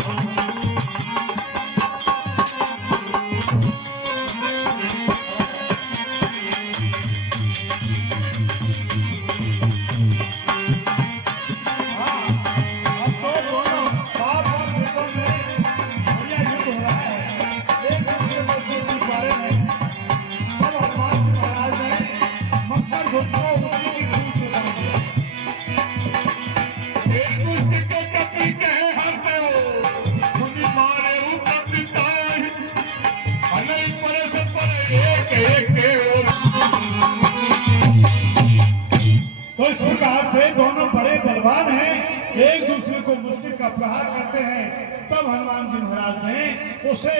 तो इस प्रकार से दोनों बड़े बलवान हैं, एक दूसरे को मुष्टि का प्रहार करते हैं। तब हनुमान जी महाराज ने उसे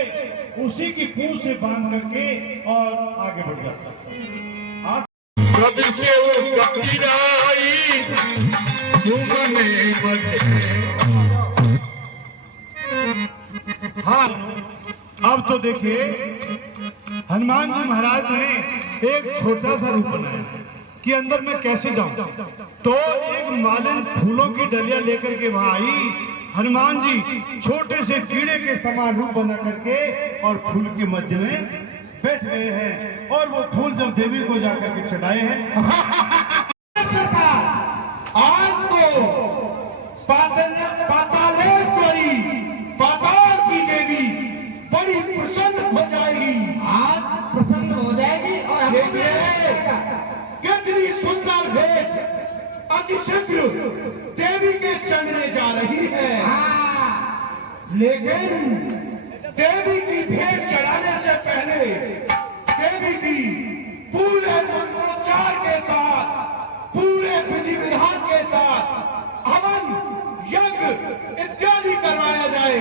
उसी की पूंछ से बांध करके और आगे बढ़ जाता है। प्रभु से वो कपीराई सुमने बदे। हाँ, अब तो देखिए हनुमान जी महाराज ने एक छोटा सा रूप बनाया कि अंदर मैं कैसे जाऊं। तो एक मालिन फूलों की डलिया लेकर के वहां आई। हनुमान जी छोटे से कीड़े के समान रूप बना करके और फूल के मध्य में बैठ गए हैं और वो फूल जब देवी को जाकर के चढ़ाए हैं। आज तो पातालेश्वरी पाताल की देवी बड़ी प्रसन्न हो जाएगी। आज प्रसन्न हो जाएगी और कितनी सुंदर भेंट अतिशीघ्र देवी के चढ़ने जा रही है। लेकिन देवी की भेंट चढ़ाने से पहले देवी की पूरे मंत्रोच्चार के साथ पूरे विधि विधान के साथ हवन यज्ञ इत्यादि करवाया जाए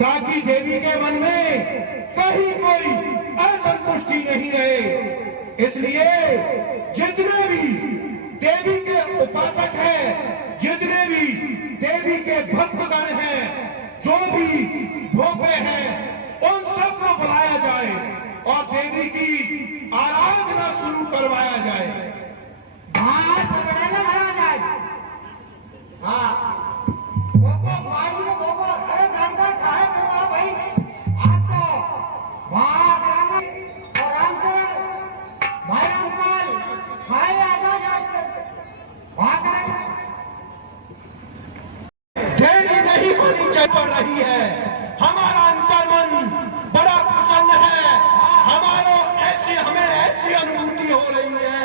ताकि देवी के मन में कहीं कोई असंतुष्टि नहीं रहे। इसलिए जितने भी देवी के उपासक हैं, जितने भी देवी के भक्तगण हैं, जो भी भोपे हैं, उन सबको बुलाया जाए और देवी की आराधना शुरू करवाया जाए। देरी नहीं होनी चाहिए रही है। हमारा अंतर्मन बड़ा प्रसन्न है। हमें ऐसी अनुभूति हो रही है,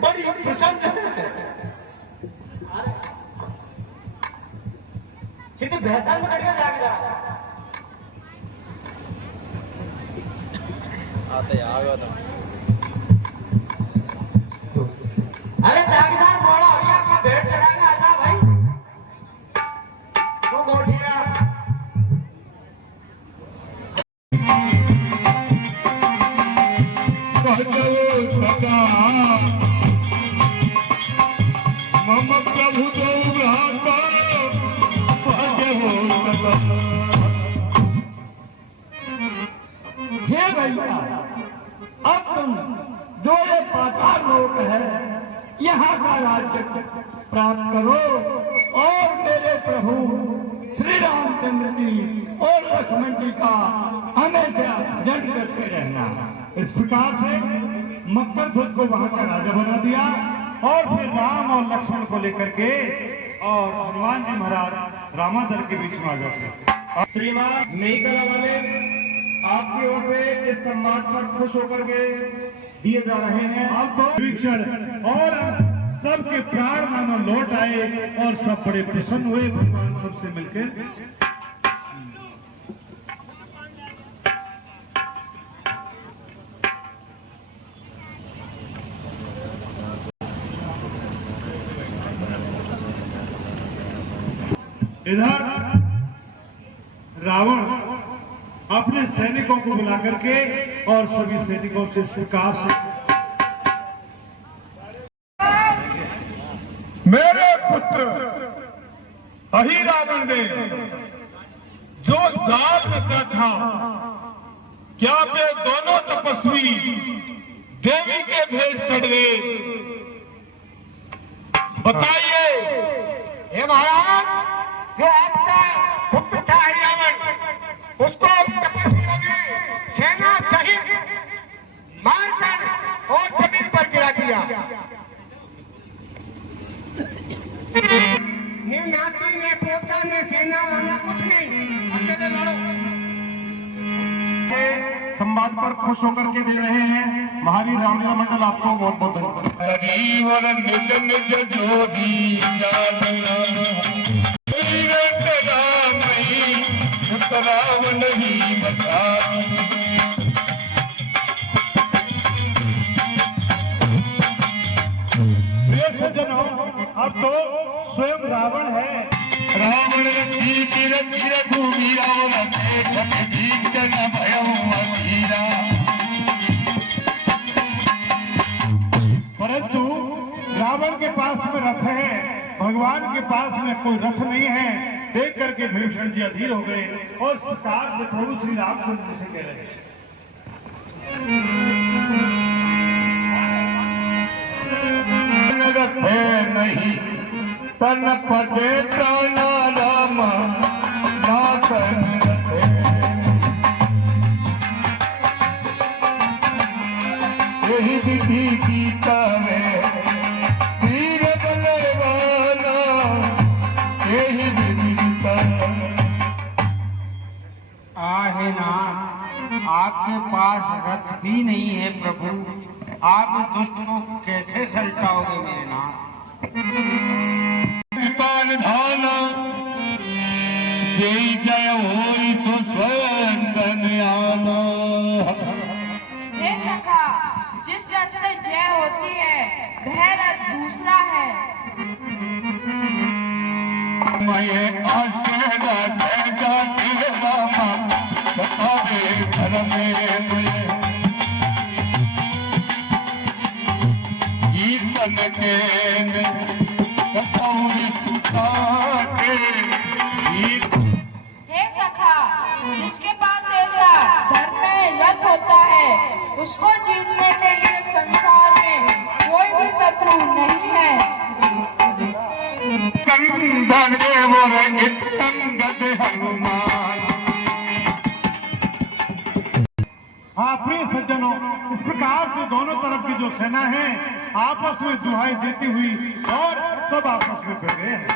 बड़ी प्रसन्न है। कितनी बेहतर में कटिया जागीदार आते आगे तो अरे जागीदार बोला हो गया आपका भेंट चढ़ाना आता भाई तो मोटिया सदा मम प्रभु दो भ्राता भजो सदा। हे भैया अब तुम वहां का राज्य प्राप्त करो और मेरे प्रभु श्री रामचंद्र जी और लक्ष्मण जी का हमेशा जन करते रहना। इस प्रकार से मक्कर ध्वज को वहां का राजा बना दिया और फिर राम और लक्ष्मण को लेकर के और हनुमान जी महाराज रामादल के बीच में आ जाते। श्रीमान मेघला वाले आपकी ओर से इस सम्मान पर खुश होकर के दिए जा रहे हैं। अब तो विक्षण और सबके प्राण मानो लौट आए और सब बड़े प्रसन्न हुए भगवान सबसे मिलकर। इधर रावण अपने सैनिकों को बुला करके और सभी सैनिकों से इस प्रकार से मेरे पुत्र अहि रावण ने जो जाल रचा था, क्या वे दोनों तपस्वी देवी के भेंट चढ़ गए? बताइए। हे महाराज, जो आपका पुत्र था रावण, उसको तपस्वियों ने सेना सहित मारकर और जमीन पर गिरा दिया। ने नाती ने पोता ने सेना वाला कुछ नहीं, अकेले लड़ो। संवाद पर खुश होकर के दे रहे हैं महावीर रामलीला मंडल, आपको बहुत बहुत धन्यवाद। निज निज जो भी रावण ही बता। प्रिय सज्जनों, अब तो स्वयं रावण है। रावण धीरे धीरे घूमी रावण भीषण भयधीरा। परंतु रावण के पास में रथ है, भगवान के पास में कोई रथ नहीं है। देख करके भीषण जी अधीर हो गए और इस प्रकार से प्रभु श्री रामचंद्र से कह रहे हैं नहीं तन पदे प्राणा राम ना तन यही विधि गीता में धीर बलवाना यही विधि गीता। आहे नाथ, आपके पास रथ भी नहीं है प्रभु, आप इस दुष्ट को कैसे सलटाओगे मेरे नाथ? कृपान धाना जय जय होई सो स्वयं धन्याना। हे सखा, जिस रथ से जय होती है वह रथ दूसरा है। मैं आसेरा देगा देवा बतावे घर में मुझे जीवन के हे सखा, जिसके पास ऐसा धर्म रथ होता है उसको जीतने के लिए संसार में कोई भी शत्रु नहीं है। हनुमान। हाँ प्रिय सज्जनों, इस प्रकार से दोनों तरफ की जो सेना है आपस में दुहाई देती हुई और सब आपस में भिड़ गए हैं।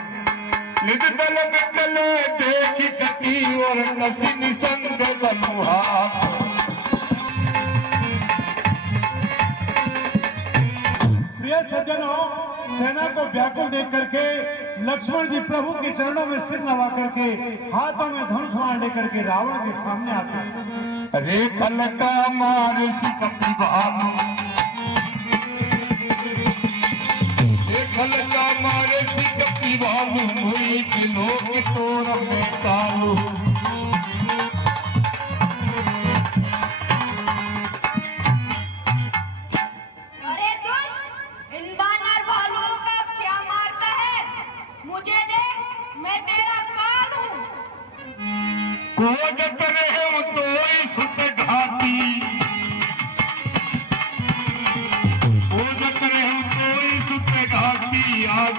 निदल बिकल देखी कटी और कसी निसंग बनुहा। प्रिय सज्जनों, सेना को व्याकुल देख करके लक्ष्मण जी प्रभु के चरणों में सिर नवा करके हाथों में धनुष बाण लेकर के रावण के सामने आते हैं। रे खल का मार सिकपी बाबू, रे खल का मार सिकपी बाबू हुई दिलो की तोर में कालू। अरे दुष्ट, इन बानर भालुओं का क्या मारता है? मुझे देख, मैं तेरा काल हूँ। कोजत रहे तो सुत घाती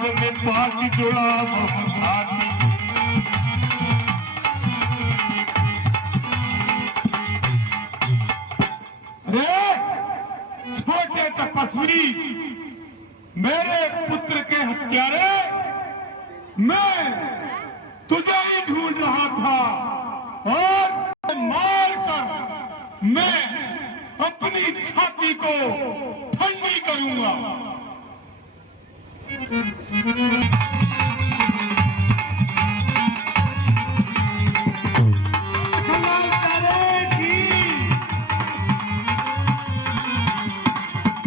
हाथ में पाती जुड़ा बहु छाती अरे छोटे तपस्वी, मेरे पुत्र के हत्यारे, मैं तुझे ही ढूंढ रहा था और मार कर मैं अपनी छाती को ठंडी करूंगा।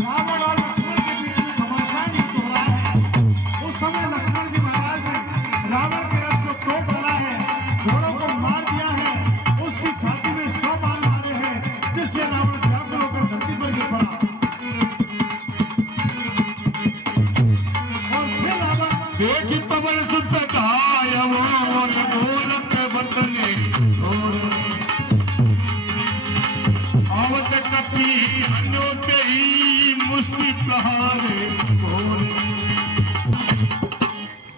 रावण और लक्ष्मण के बीच में घमासान युद्ध हो रहा है। उस समय लक्ष्मण जी महाराज ने रावण के रथ को तोड़ डाला है, घोड़ों को मार दिया है, उसकी छाती में 100 बाण मारे हैं, जिससे रावण व्याकुल होकर धरती पर गिर पड़ा। और फिर रावण देखी पवन सुत काय और गोरख बदने आवत कपी अन्योते ही मुष्टि प्रहारे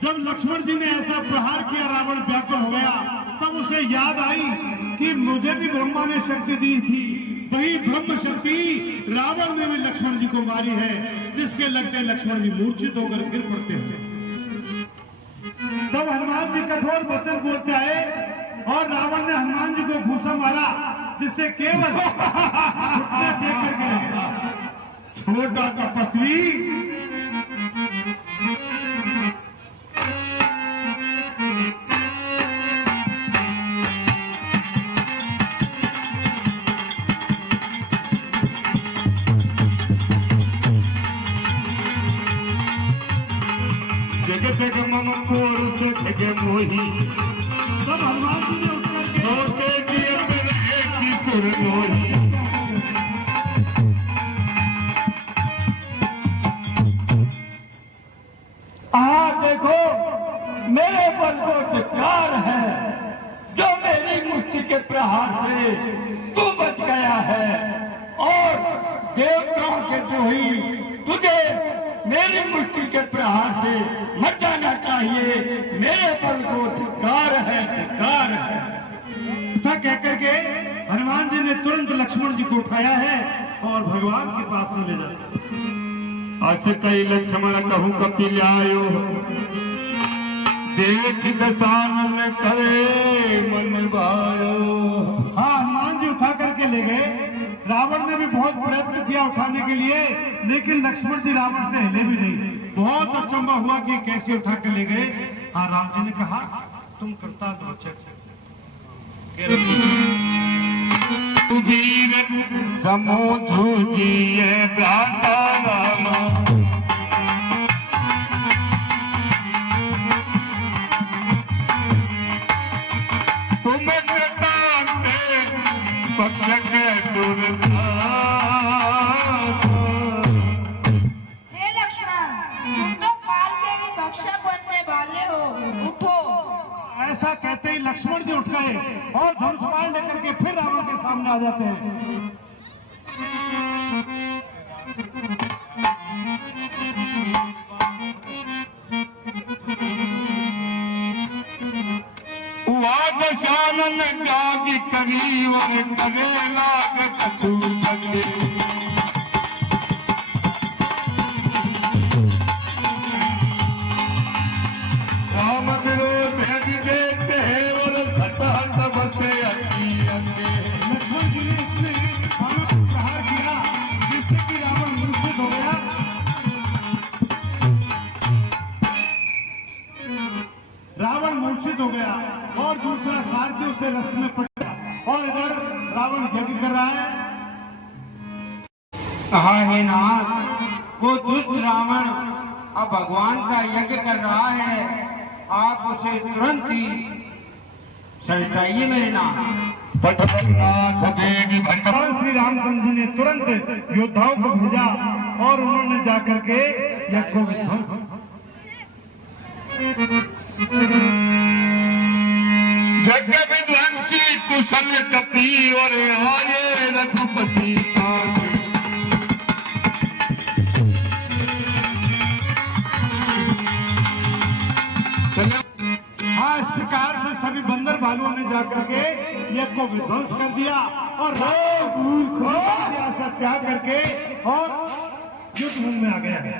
जब लक्ष्मण जी ने ऐसा प्रहार किया, रावण व्याकुल हो गया। तब उसे याद आई कि मुझे भी ब्रह्मा ने शक्ति दी थी, वही ब्रह्म शक्ति रावण ने भी लक्ष्मण जी को मारी है, जिसके लगते लक्ष्मण जी मूर्छित होकर गिर पड़ते हैं। तब हनुमान जी कठोर वचन बोलते आए और रावण ने हनुमान जी को घूसा मारा, जिससे केवल घुटने देख करके लगे। छोटा तपस्वी, जगत मम कोर से जगे मोही तब हनुमान जी ने उठ करके होते दिए मेरे एक ही सुर मोही देखो मेरे बल को धिक्कार है, जो मेरी मुष्टि के प्रहार से तू बच गया है, और देवताओं के द्रोही तुझे मेरी मुष्टि के प्रहार से मर जाना चाहिए। मेरे बल को धिक्कार है, धिक्कार है। ऐसा कहकर के हनुमान जी ने तुरंत लक्ष्मण जी को उठाया है और भगवान के पास में ले जाया। अस कई लक्ष्मण कहूँ कपिलायो देख दशानन करे मन भायो। हाँ, हनुमान जी उठा करके ले गए। रावण ने भी बहुत प्रयत्न किया उठाने के लिए, लेकिन लक्ष्मण जी रावण से हिले भी नहीं। बहुत अचंभा हुआ कि कैसे उठा के ले गए। हाँ, राम जी ने कहा तुम करता वीर समोधु जिये भ्राता राम तुम कृतांते पक्ष के सुरता। हे लक्ष्मण, तुम तो काल के भी भक्षक बनने वाले हो, उठो। ऐसा कहते ही लक्ष्मण जी उठ गए और धनुष्पाल लेकर के फिर रावण के सामने आ जाते हैं। दशानन जागी करी और करे लागत सूतके राम दिरो भेज देते और सटा तब से लक्ष्मण जी ने इतने बाणों को प्रहार किया, जिससे कि रावण मूर्छित हो गया। रावण मूर्छित हो गया और दूसरा सारथी उसे रथ में पड़ गया। और इधर रावण यज्ञ कर रहा है। कहा है नाथ, वो दुष्ट रावण अब भगवान का यज्ञ कर रहा है, आप उसे तुरंत ही सलटाइए मेरे नाथ। भगवान श्री रामचंद्र जी ने तुरंत योद्धाओं को भेजा और उन्होंने जाकर के यज्ञ को विध्वंस। जग विध्वंसी कुशल कपी और आये रघुपति पास। विध्वंस कर दिया और राम को त्याग करके और युद्ध भूमि में आ गया है।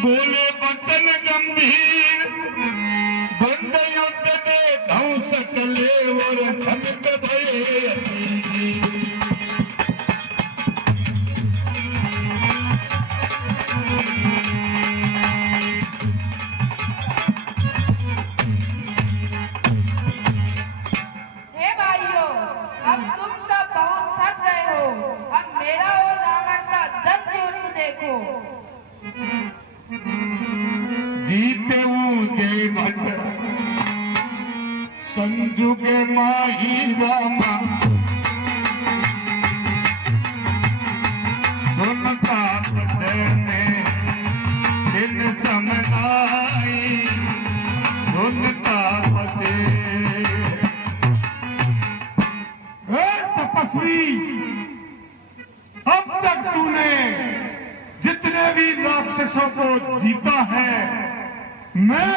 बोले वचन गंभीर बंद युद्ध दे ध्वंस कले और संत भये हे भाइयों, अब तुम सब बहुत थक गए हो। अब मेरा और रावण का द्वंद्व युद्ध देखो। जीते जय भट्ट संजू के माही रामा सुनता बसने दिन समनाई सुनता बसे। तपस्वी, अब तक तूने जितने भी राक्षसों को जीता है, मैं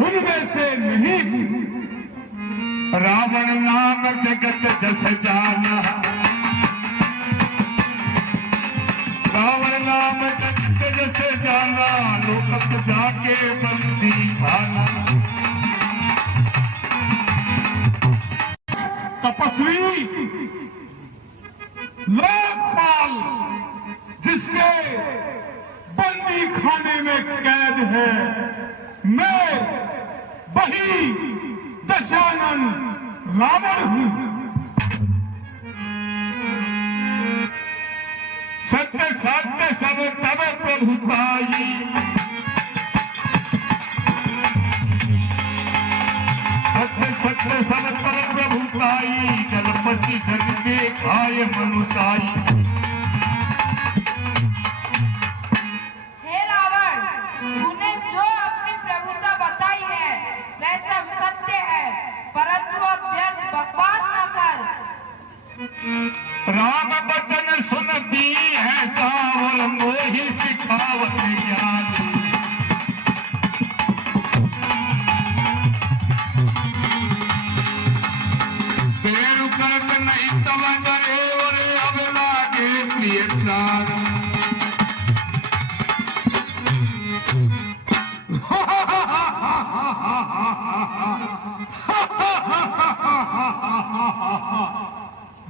उनमें से नहीं हूं। रावण नाम जगत जस जाना, रावण नाम जगत जस जाना, लोकत जाके बंदी खाना। तपस्वी, लोकपाल जिसके बंदी खाने में कैद है, मैं वही दशानन रावण हूं। सत्य सत्य सब तब प्रभुताई, सत्य सत्य सब तब प्रभुताई, जलपसी जग के खाए मनुसाई। हे रावण, तूने जो अपनी प्रभुता बताई है वह सब सत्य है, परंतु अब व्यर्थ बकवास न कर। राम बचन सुनती है सावर मोहि सिखावत ज्ञान। पेड़ करत नहीं तब डरे वरे अब लागे प्रिय प्राण।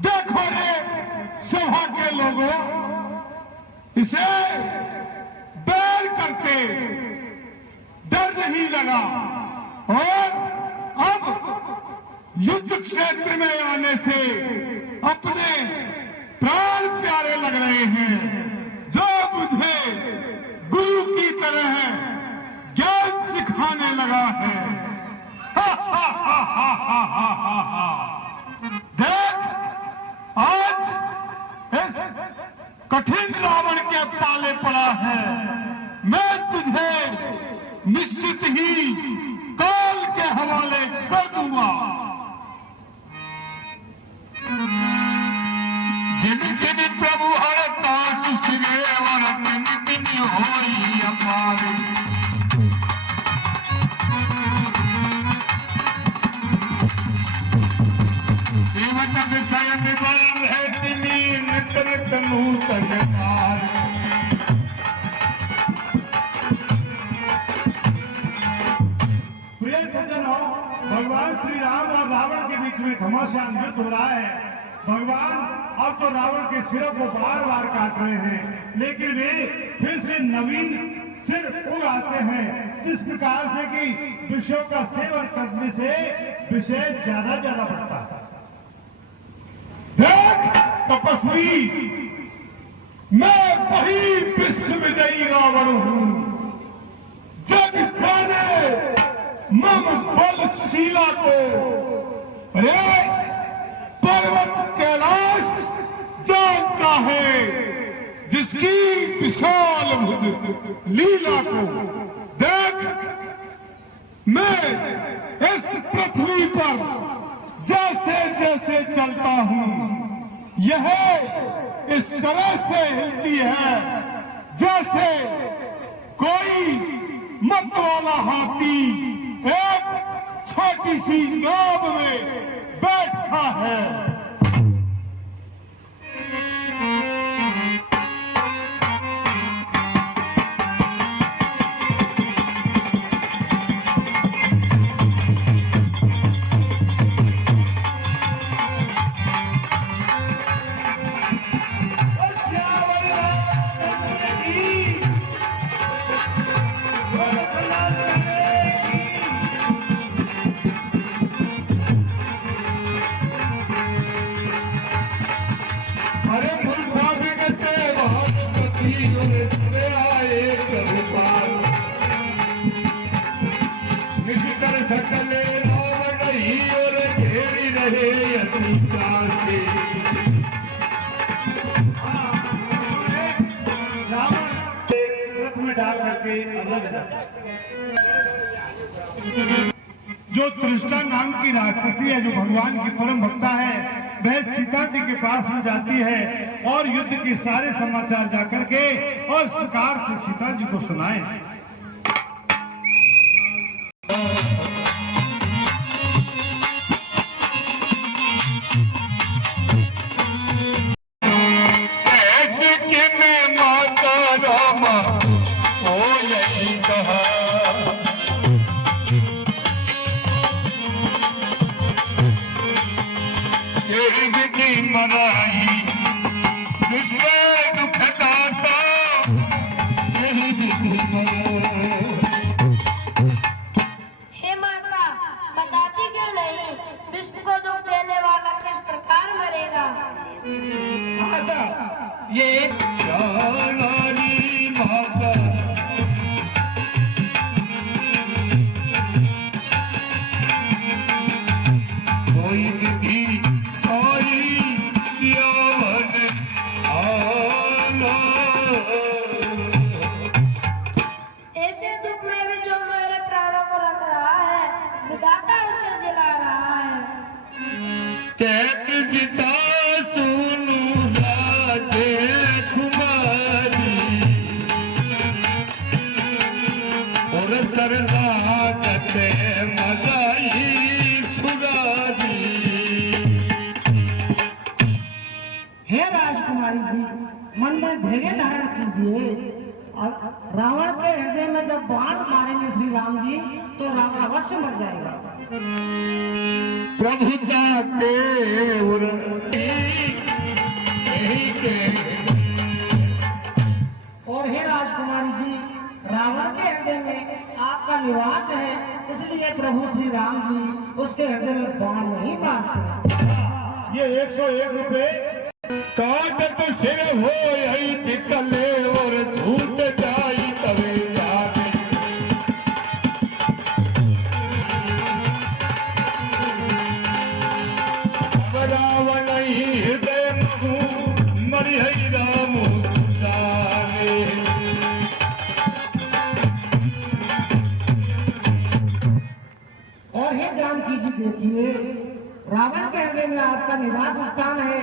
देखो रे सभा के लोगों, इसे डर करके डर नहीं लगा और अब युद्ध क्षेत्र में आने से अपने प्राण प्यारे लग रहे हैं, जो मुझे गुरु की तरह ज्ञान सिखाने लगा है। देख, आज इस कठिन रावण के पाले पड़ा है, मैं तुझे निश्चित ही काल के हवाले कर दूंगा। जिन जिन प्रभु हरता सुश्रेवर तिन तिन होई अपारी। सेवक विषय विबल है तिनी नित नित नूतन कार। प्रिय सज्जनों, भगवान श्री राम और रावण के बीच में घमासान युद्ध हो रहा है। भगवान अब तो रावण के सिरों को बार बार काट रहे हैं, लेकिन वे फिर से नवीन सिर उगाते हैं, जिस प्रकार से कि विषयों का सेवन करने से विषय ज्यादा ज्यादा बढ़ता है। देख तपस्वी, मैं वही विश्व विजयी रावण हूं, जग जाने मम बलशीला को। अरे पर्वत कैलाश जान विशाल भुज लीला को देख। मैं इस पृथ्वी पर जैसे जैसे चलता हूं, यह इस तरह से हिलती है जैसे कोई मत वाला हाथी एक छोटी सी नाव में बैठा है। रथ में डाल करके अलग जाता है। जो तृष्टा नाम की राक्षसी है, जो भगवान की परम भक्ता है, वह सीता जी के पास में जाती है और युद्ध के सारे समाचार जाकर के और इस प्रकार से सीता जी को सुनाए। हे माता, बताती क्यों नहीं? विश्व को दुख देने वाला किस प्रकार मरेगा? ये माता कोई भी ऐसे दुख में भी जो मेरे प्राणों को रख रहा है, विधाता उसे दिला रहा है। कैक जिता सुनु राजे कुमारी और शरणागते मदाई सुरारी। हे राजकुमारी जी, मन में धैर्य धारण कीजिए। और रावण के हृदय में जब बाण मारेंगे श्री राम जी, तो रावण अवश्य मर जाएगा। प्रभुता और हे राजकुमारी जी, रावण के हृदय में आपका निवास है, इसलिए प्रभु श्री राम जी उसके हृदय में बाण नहीं मारते। ये 101 रुपए काटत सिर हो यही निकले और छूट जाई तवे जाने। रावण ही हृदय महू मरि हई राम जाने। और हे जानकी जी, देखिए रावण के हृदय में आपका निवास स्थान है,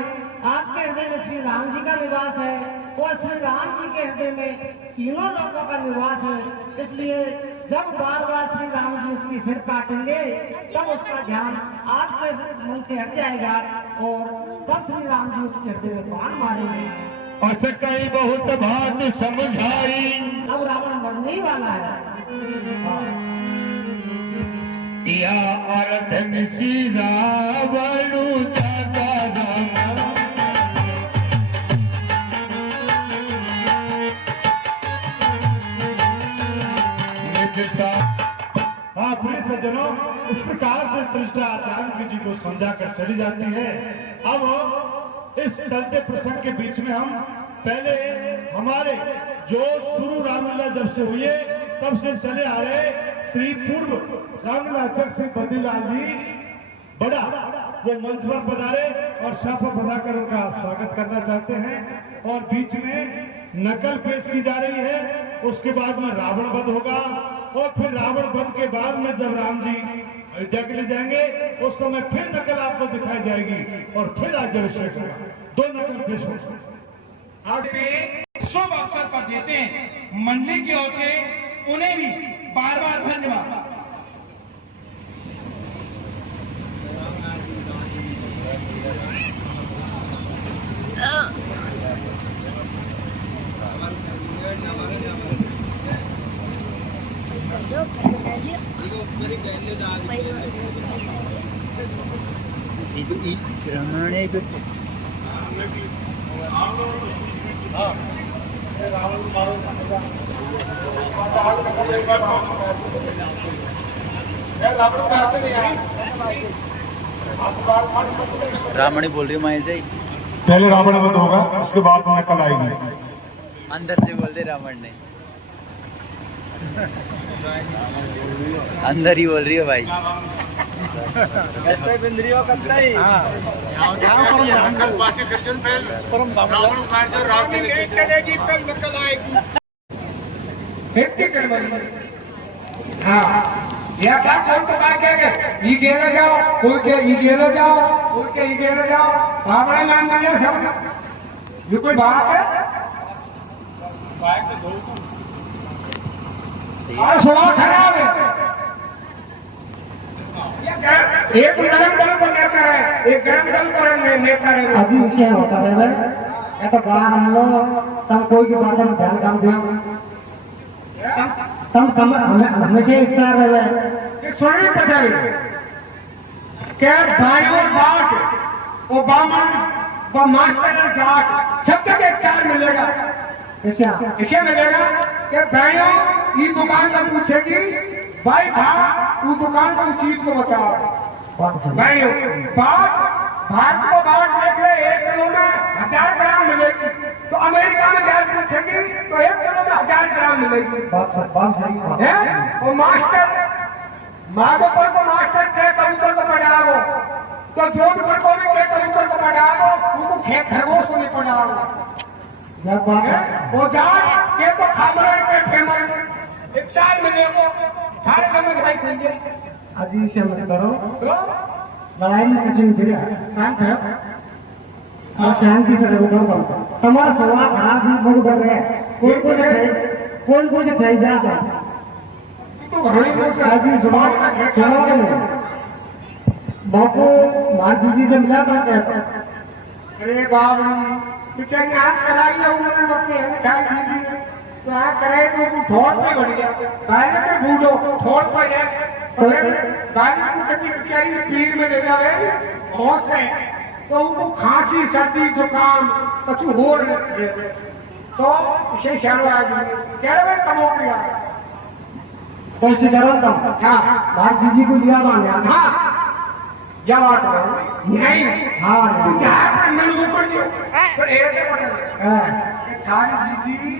आपके हृदय में श्री राम जी का निवास है और श्री राम जी के हृदय में तीनों लोगों का निवास है। इसलिए जब बार बार श्री राम जी उसकी सिर काटेंगे, तब उसका ध्यान आपके मन से हट जाएगा और तब श्री राम जी उसके हृदय में बाण मारेंगे। अस कई बहुत बात समझाई, अब रावण मरने ही वाला है। या अर्थ निशी रावणु जाता रामा। हाँ प्रिय सज्जनों, इस प्रकार से तृष्टा जानकी जी को समझा कर चली जाती है। अब इस चलते प्रसंग के बीच में हम पहले हमारे जो शुरू रामलीला जब से हुई है तब से चले आ रहे श्री पूर्व रामलीला अध्यक्ष श्री बद्रीलाल जी बड़ा वो मंच पर पधारे और शाफा बधाकर उनका स्वागत करना चाहते हैं। और बीच में नकल पेश की जा रही है। उसके बाद में रावण वध होगा और फिर रावण वध के बाद में जब राम जी अयोध्या के लिए जाएंगे उस समय फिर नकल आपको दिखाई जाएगी और फिर राज्याभिषेक होगा। 2 नकल पेश होगा। आज पे शुभ अवसर पर देते हैं मंडली की ओर से उन्हें भी बार बार धन्यवाद। रावण बोल रही हूँ मैं ऐसे ही, पहले रावण वध होगा, उसके बाद नकल आएगी। अंदर से बोल दे रावण ने, अंदर ही बोल रही है भाई। या क्या कौन तो क्या कह गए ये गेले जाओ कोई के ये गेले जाओ कोई के ये गेले जाओ बाबड़ा मान माने सब ये कोई बात है और सुना खराब है। एक गरम दल को नेता है, एक गरम दल को नेता है। अजी इसे होता है ये तो बाहर हम लोग तम कोई की बात में ध्यान काम दो तम समझ हमेशा एक साथ रहे ये सुनने पता है क्या भाई और बात वो बामन वो मास्टर और जाट सब तक एक साथ मिलेगा। इसे मिलेगा कि भाइयों ये दुकान पर पूछेगी भाई वो दुकान पर चीज को बताओ भाई बात भारत को बात देख ले 1 किलो में 1000 ग्राम मिलेगी तो अमेरिका में जाकर पूछेगी तो 1 किलो में 1000 ग्राम मिलेगी। बात सही है वो मास्टर माधोपुर को मास्टर के कबूतर को पढ़ाओ तो जोधपुर को भी के कबूतर को पढ़ाओ उनको खरगोश को नहीं पढ़ाओ। जब बात है वो जाट के तो खामर के फेमर एक साल मिलेगा सारे समझ भाई चाहिए। अजी इसे मत करो लड़ाई में कहीं नहीं गिरा काम है और शांति से रहो करो तुम्हारा स्वभाव खराब ही बहुत डर है कोई कुछ कह जाता तो भाई वो अजी स्वभाव करोगे नहीं बापू माँ जीजी से मिला था कहता अरे बाबड़ी बेचारी आँख कराई है उन्होंने अपनी हमें ढाल दी थी तो आँख कराई तो उनको ठोड़ पे बढ़ गया गाय के बूढ़ो ठोड़ पे जाए गाय को कभी बेचारी पीर में ले जावे होश है तो उनको खांसी सर्दी जुकाम कुछ हो रहे तो इसे शरण आ गई कह रहे भाई कमो के आए तो ऐसे करो तुम हाँ माँ जीजी को लिया था हाँ क्या बात है नहीं हाँ तू क्या अपन मन को कर जो पर एक पता थारी जीजी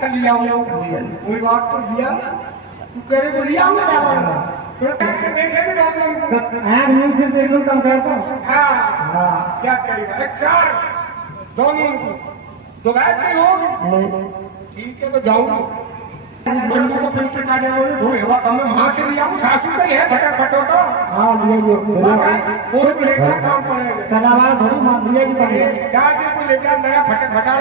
से लिया कोई बात तो लिया ना तू कह रहे तो लिया मैं क्या फिर टैक्स देखे भी डाल हाँ न्यूज़ से देख लो तुम कहता हाँ क्या करेगा एक सार दोनों को दोबारा नहीं होगी नहीं ठीक है तो जाऊंगा जम्मू को फिर से काटे बोले थोड़ी हवा कम में वहां से लिया हूँ सासू का ही है फटाफट तो हाँ लिया जो वो लेकर काम पड़ेगा चला वाला थोड़ी मार दिया कि करें चार जी को ले जा मेरा फटक फटा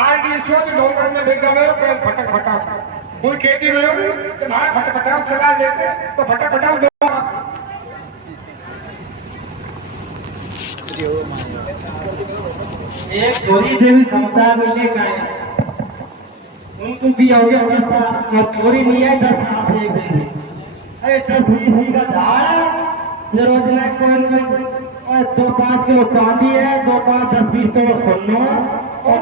RDSO तो डोंगर में ले जावे पहले फटक फटा कोई खेती में होगी तुम्हारा फटक फटा चला लेते तो फटक फटा एक छोरी से भी समाचार मिलने का है उनको भी हो गया 10 साल और छोरी नहीं है 10 साल से एक दिन अरे 10-20 का झाड़ है रोज में कोई 2-5 किलो चांदी है 2-5 10-20 किलो सोना और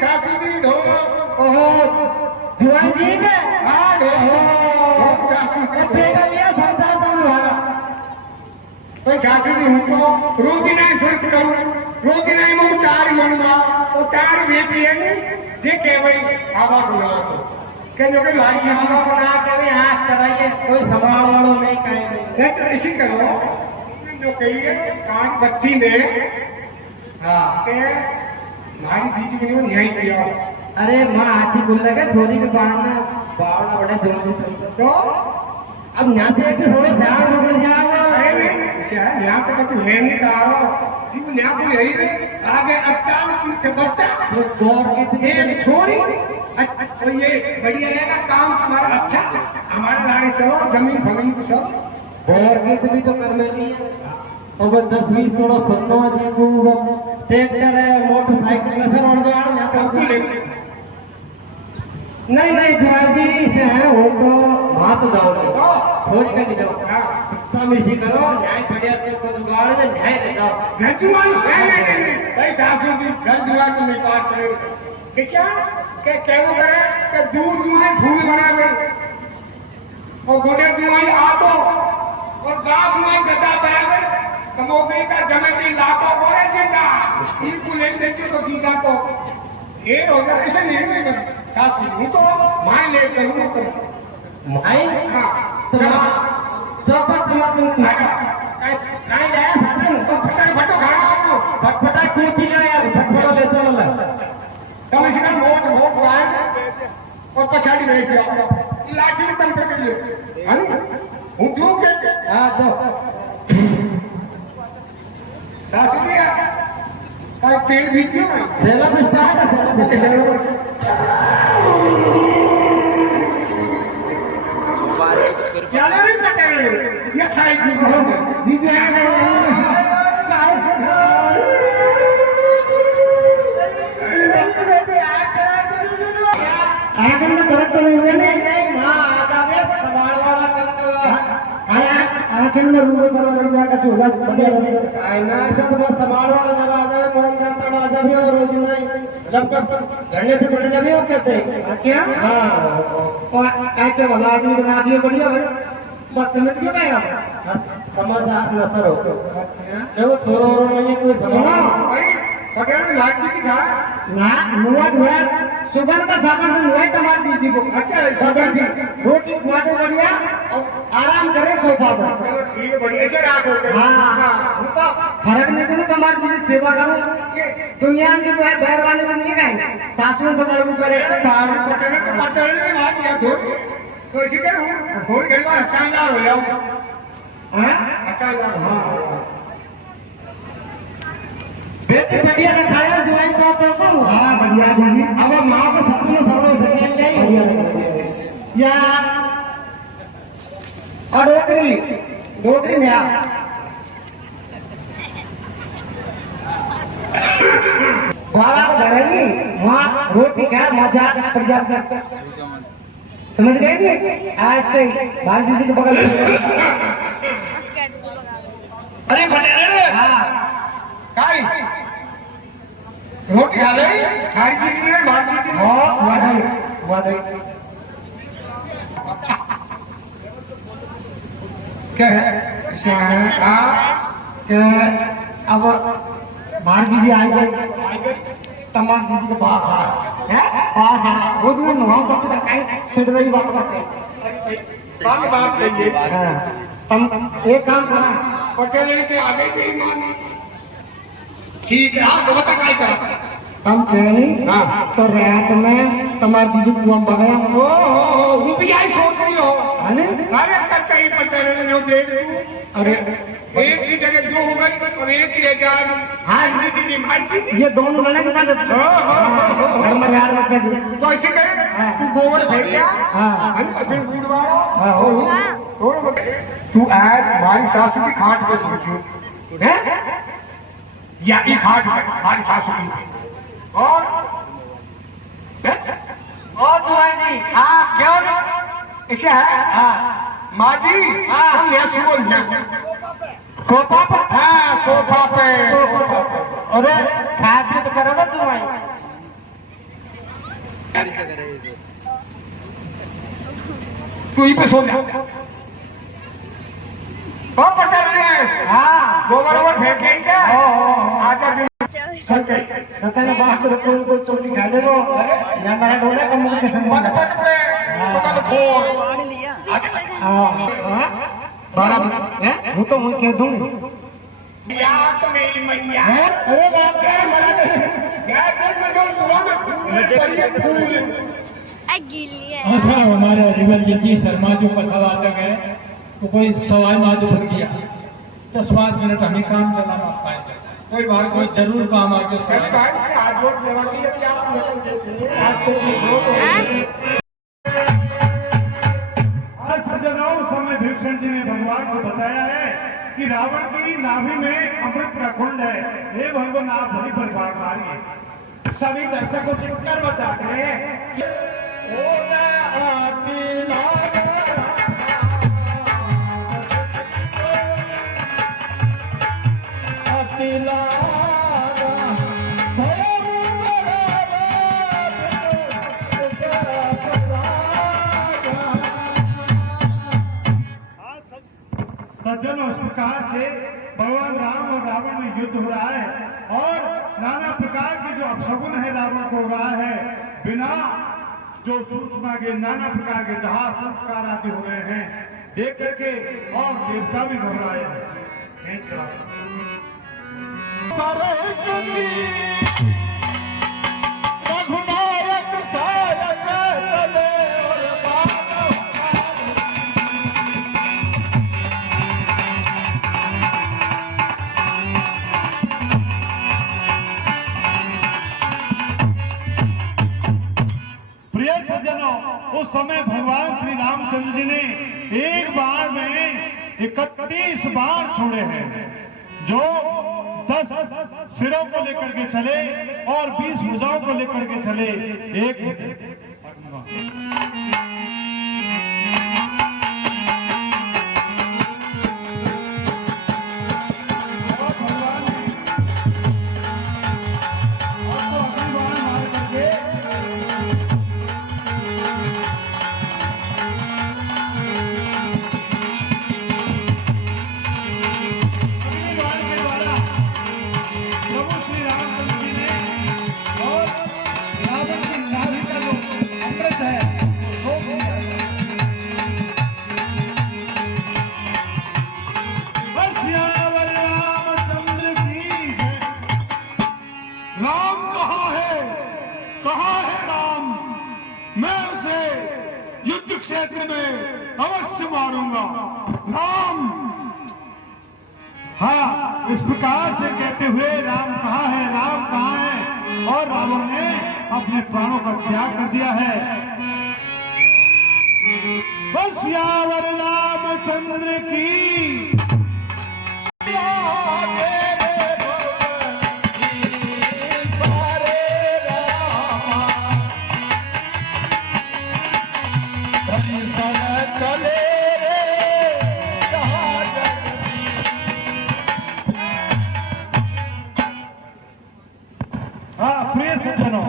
सासुदी ढो ओहो जुआन जी के हाँ ढो पेगा लिया समझा तो भागा कोई सासुदी हूँ तो रोज नहीं स्वस्थ करूँ रोज नहीं मुझे तार मनवा वो तार बेटी है नहीं जे के भाई आवा को लगा दो के जो के लाई आवा को ना करे हाथ कराइए कोई सवाल वालों नहीं कहेंगे नहीं तो इसी करो जो कहिए कान बच्ची ने हाँ के मारी जीजी भी नहीं यही किया अरे माँ आची बोल लगे छोरी के बाढ़ना बावड़ा बड़े जोर तो अब यहाँ से एक थोड़े श्याम रुक जाओगे अरे नहीं शायद यहाँ पे तू है नहीं कहा जी को यहाँ को यही नहीं आगे अचानक पीछे बच्चा वो गौर कितने एक छोरी और ये बढ़िया रहेगा काम हमारा अच्छा हमारे लागे चलो जमीन फमीन को सब गौर कित भी तो कर मेली है और वो 10-20 करोड़ सुनो जी को वो ट्रैक्टर है मोटरसाइकिल में सर और गया यहाँ सब सब कुछ लेते नहीं जुआल जी से है वो तो वहां तो जाओ तो सोच के नहीं जाओ तुम इसी करो न्याय बढ़िया को जुगाड़ है न्याय ले जाओ घर जुआल नहीं भाई सासू जी घर जुआल को नहीं बात करे कैसा के केवो करे के दूर दूर फूल बनावे और गोड़े जुआल आ दो और गांव जुआल गदा बराबर कमोगरी का जमे दी लाखों बोरे जीजा इनको ले सकते तो जीजा को ये हो जाए ऐसे नहीं बन सासू नहीं तो मां ले चलूं तो माई हां तो तुम नागा काई लाया साधन फटाई फटो घरा आपको फटफटाई कूची गया फटफटो ले चलो ला कम से कम वोट वाय और पछाड़ी बैठ जाओ लाठी में कम कर लियो हां हूं दूं के हां तो सासू जी का तेल बीतियो ना सेला में स्टार्ट है सेला में क्या नहीं पता ये खाई जी जी आगे में गलत तो नहीं हुए नहीं मां आगा में संभाल वाला आखिर में रूप चला नहीं जाएगा तो हो बढ़िया लगेगा आईना सब बस संभाल वाला मेरा आजा में मोहन जाता ना आजा भी और रोज नहीं जब तक घंटे से बड़े जब हो कैसे अच्छा हां और ऐसे वाला आदमी बना दिया बढ़िया भाई बस समझ गए भाई आप समझदार नसर हो अच्छा देखो थोड़ा और नहीं कोई सुनो समझ भाई पकड़ लाठी दिखा ना नुआ धुआ सुगंध का साबुन से नुआई टमाटर दीजिए को अच्छा साबुन दी रोटी खुआ दो बढ़िया और आराम करे सोफा पर चलो ठीक है बढ़िया से राख हो गए हाँ उनका फर्क नहीं करूँ तुम्हारी चीज सेवा करूँ ये दुनिया की बैर वाले में नहीं गए सासुओं से बड़ू करे पकड़ने बात क्या तो इसी के थोड़ी देर बाद हकानदार हो जाओ हकानदार हाँ बेटे बढ़िया ने खाया जुआई तो को हाँ बढ़िया दीजिए अब मां को सपने सबो से खेल ले बढ़िया बढ़िया या और डोकरी में आ बाला को घर है नहीं वहाँ रोटी खा मजा प्रजाप कर समझ गए नहीं आज से बाहर जी के बगल में अरे फटेरे हाँ काई रोटी खा ले खाई चीज ने मार चीज ने वादा क्या है ऐसा है हाँ कि अब बाहर जी आई गई तमाम जी के पास आ वो जो नुआ तो कहीं सिट रही बात करते बात सही है हाँ हम एक काम करना पटेल के आगे की मानी ठीक है हाँ बहुत काय करा हम कहनी हाँ। तो रात में तुम्हारी जीजी कुआं बगया ओ हो वो भी आई सोच रही हो है नी? अरे करते ही पटेल ने जो देख लूं अरे एक की जगह दो हो गई और एक की रह जाएगी हाँ जी मारती थी ये दोनों लड़ने के बाद घर में यार बच्चा की तो ऐसे करे हाँ। तू गोबर फेंक क्या हाँ फिर गुड़वाड़ो हाँ हो थोड़ा तू आज हमारी सासू की खाट पे सोचो है या ये खाट है हमारी सासू की और ओ जुआई जी हाँ क्यों नहीं ऐसे है हां माँ जी हाँ। तुम यहाँ सुबह यहाँ सोफा पर हाँ सोफा पे अरे खाते तो करोगे जुआई तू ही पे सो जा ओ पटेल ने हाँ गोबर वोबर फेंके ही क्या आजा दिन कहते हैं बाहर को कोई चोरी खा ले वो या मेरा डोले का मुंह के संबंध पद पे छोटा फोर हाँ हाँ बारह हैं वो तो मैं कह दूंगी याक मेरी मैया अरे बाप रे मरा नहीं क्या देख में जो दुआ में फूल है फूल ऐसा हमारे रिवल जी शर्मा जो कथावाचक है तो कोई सवाई माधोपुर किया 10-5 मिनट हमें काम चलाना पाए कोई बात कोई जरूर काम आगे सब बैंक से हाथ जोड़ देवानी यदि आप वेतन देते हैं आज तो ये लोग हैं आज सज्जनों समय भीषण जी ने भगवान को बताया है कि रावण की नाभि में अमृत का कुंड है। हे भगवान आप वहीं पर बाढ़ मारिए। सभी दर्शकों से उत्तर बता रहे सज्जनों, इस प्रकार से भगवान राम और रावण में युद्ध हो रहा है और नाना प्रकार के जो अपशगुन है रावण को हो रहा है। बिना जो सूचना के नाना प्रकार के दाह संस्कार आदि हो रहे हैं देख करके और देवता भी घबराए हैं। प्रिय सज्जनों, उस समय भगवान श्री रामचंद्र जी ने एक बार में 31 बार छोड़े हैं, जो 10 सिरों को लेकर के चले और 20 भुजाओं को लेकर के चले। एक क्षेत्र में अवश्य मारूंगा राम। हाँ, इस प्रकार से कहते हुए राम कहाँ है, राम कहाँ है, और रावण ने अपने प्राणों का त्याग कर दिया है। सियावर रामचंद्र की प्रिय सज्जनों,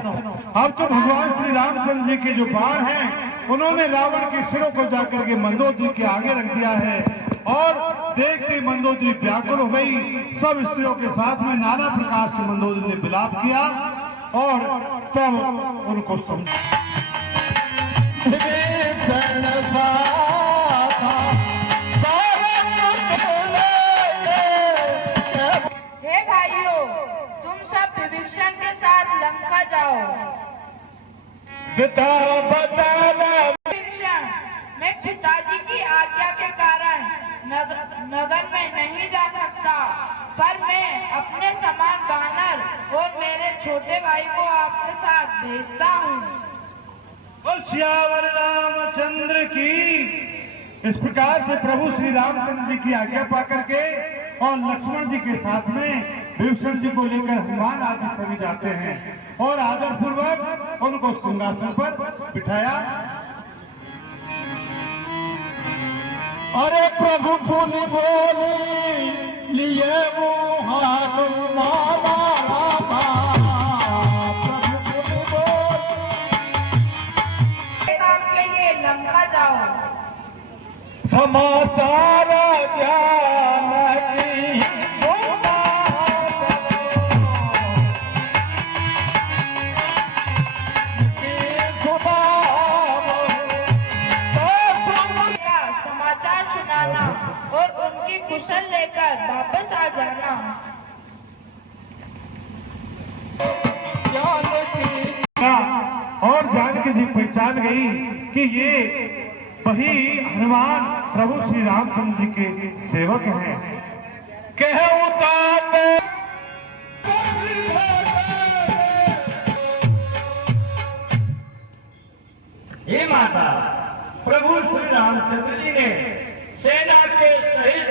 अब तो भगवान श्री रामचंद्र जी के जो बाण हैं उन्होंने रावण के सिरों को जाकर के मंदोदरी के आगे रख दिया है और देखते मंदोदरी व्याकुल हो गई। सब स्त्रियों के साथ में नाना प्रकार से मंदोदरी ने विलाप किया और तब उनको समझा। हे भाइयों, तुम सब विभीषण के साथ लंका जाओ। विभीषण, मैं पिताजी की आज्ञा के कारण नगर में नहीं जा सकता, पर मैं अपने समान वानर और मेरे छोटे भाई को आपके साथ भेजता हूँ। और सियावर रामचंद्र की। इस प्रकार से प्रभु श्री रामचंद्र जी की आज्ञा पा करके और लक्ष्मण जी के साथ में विभीषण जी को लेकर हनुमान आदि सभी जाते हैं और आदर पूर्वक उनको सिंहासन पर बिठाया। अरे प्रभु पुनि बोली लिए वो हनुमान रामा, प्रभु पुनि बोली। काम के लिए लंका जाओ। समाचार जानकी सुना का समाचार सुनाना और उनकी कुशल लेकर वापस आ जाना। और जानकी जी पहचान गई कि ये वही हनुमान प्रभु श्री रामचंद्र जी के सेवक हैं। हे माता, प्रभु श्री रामचंद्र जी ने सेना के सहित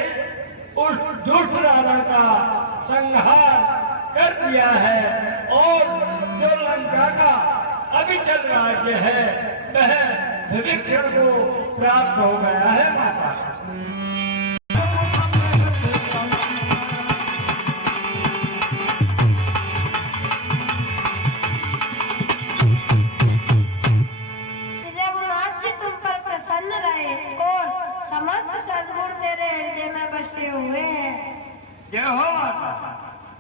उस दुष्ट रावण का संहार कर दिया है और जो लंका का अविचल राज्य है वह विभीषण को प्राप्त हो गया है। माता, प्रसन्न रहे और समस्त सद्गुण तेरे हृदय में बसे हुए हैं। जय हो माता।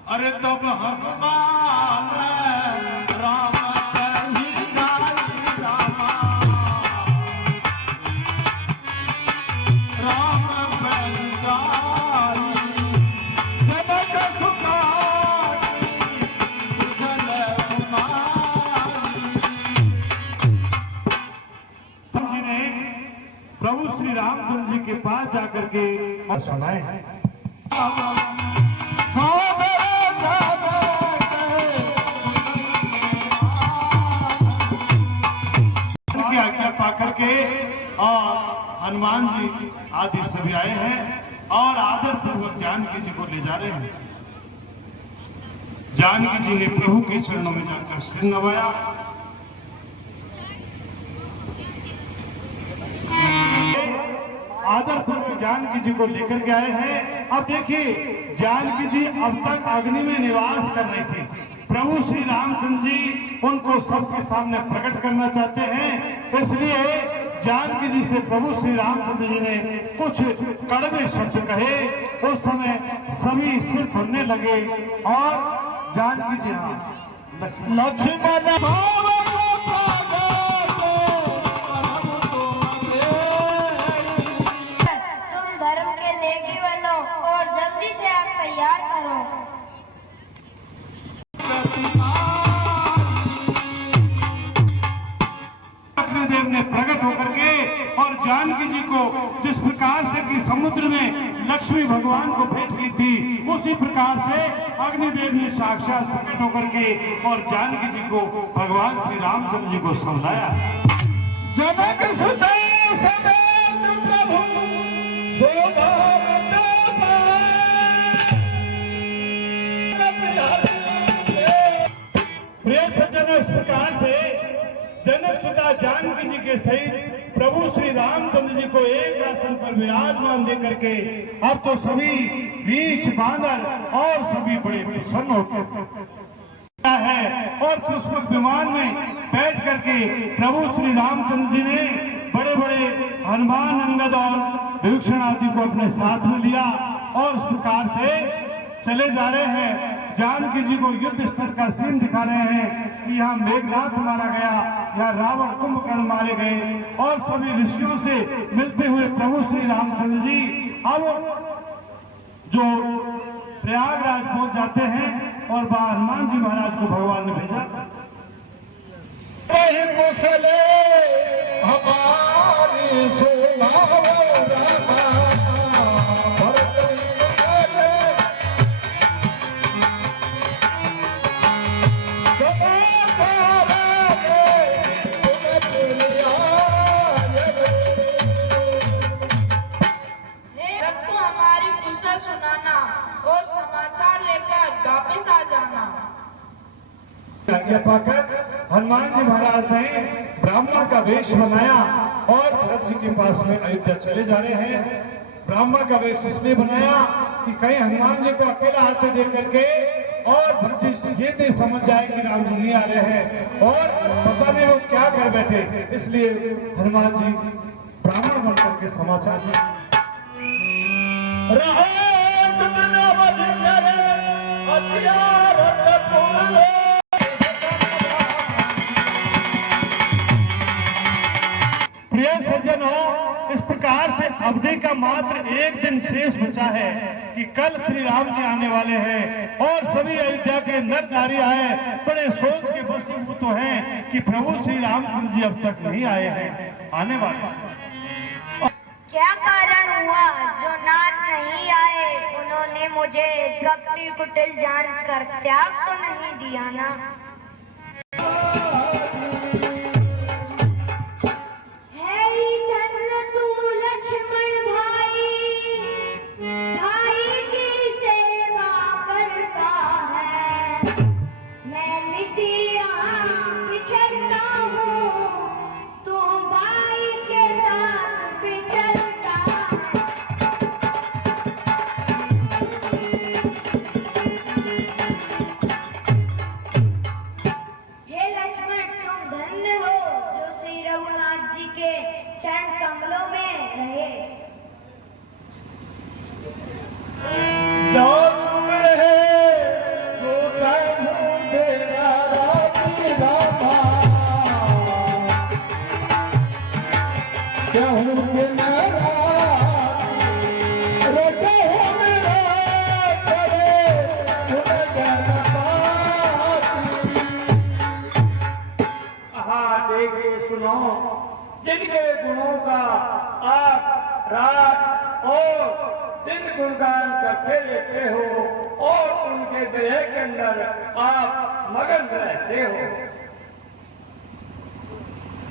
अरे तब हनुमान राम कहीं जाई रामा, राम कहीं जाई जनक सुखाई कुशल जी ने प्रभु श्री रामचंद्र जी के पास जाकर के सुनाए हैं। की आज्ञा पाकर के और हनुमान जी आदि सभी आए हैं और आदर पूर्वक जानकी जी को ले जा रहे हैं। जानकी जी ने प्रभु के चरणों में जाकर सिर नवाया। आदर पूर्वक जानकी जी को लेकर के आए हैं। अब देखिए, जानकी जी अब तक अग्नि में निवास कर रही थी। प्रभु श्री रामचंद्र जी उनको सबके सामने प्रकट करना चाहते हैं, इसलिए जानकी जी से प्रभु श्री रामचंद्र जी ने कुछ कड़वे शब्द कहे। उस समय सभी सिर भरने लगे और जानकी जी लक्ष्मण तैयार करो। अग्निदेव ने प्रकट होकर के और जानकी जी को जिस प्रकार से कि समुद्र में लक्ष्मी भगवान को भेंट की थी, उसी प्रकार से अग्निदेव ने साक्षात प्रकट होकर के और जानकी जी को भगवान श्री रामचंद्र जी को समझाया। जनक सुते समेत प्रभु प्रिय सज्जनों, इस प्रकार से जनक सुता जानकी जी के सहित प्रभु श्री रामचंद्र जी को एक आसन पर विराजमान देकर के अब तो सभी रीछ बांदर और सभी बड़े प्रसन्न होते है और पुष्पक विमान में बैठ करके प्रभु श्री रामचंद्र जी ने बड़े बड़े हनुमान, अंगद और विभीषण आदि को अपने साथ में लिया और इस प्रकार से चले जा रहे हैं। जानकी जी को युद्ध स्तर का सीन दिखा रहे हैं कि यहाँ मेघनाथ मारा गया, यहाँ रावण कुंभकर्ण मारे गए और सभी ऋषियों से मिलते हुए प्रभु श्री रामचंद्र जी अब जो प्रयागराज पहुंच जाते हैं और वहां हनुमान जी महाराज को भगवान ने भेजा। कुशले हमारी सुनाओ रामा, सुनाना और समाचार लेकर वापस आ जाना। आज्ञा पाकर हनुमान जी महाराज ने ब्राह्मण का वेश बनाया और भरत जी के पास में अयोध्या चले जा रहे हैं। ब्राह्मण का वेश इसलिए बनाया कि कहीं हनुमान जी को अकेला आते देख करके और भरत जी ये नहीं समझ जाए कि राम जी नहीं आ रहे हैं और पता नहीं वो क्या कर बैठे, इसलिए हनुमान जी ब्राह्मण बनकर के समाचार प्रिय सज्जनों, इस प्रकार से अवधि का मात्र एक दिन शेष बचा है कि कल श्री राम जी आने वाले हैं और सभी अयोध्या के नर नारी आए बड़े सोच के वशीभूत तो हैं कि प्रभु श्री रामचंद्र जी अब तक नहीं आए हैं, आने वाले हैं। क्या कारण हुआ जो नाथ नहीं आए? उन्होंने मुझे कपटी कुटिल जान कर त्याग तो नहीं दिया ना? है ही धन्य तू लक्ष्मण भाई, भाई की सेवा करता है। मैं निशिया बिछड़ता हूँ, तू भाई के साथ बिछड़ता है। हे लक्ष्मण, तुम धन्य हो जो श्री रघुनाथ जी के चरण कमलों में रहे। जो तुम रहे सो कहूँ तेरा राम रामा, कहूँ कि मेरा रे कहूँ मेरा करे गुणगान पाती। हाँ देखिए सुनो, जिनके गुणों का आप रात और दिन गुणगान करते रहते हो और उनके विरह के अंदर आप मगन रहते हो।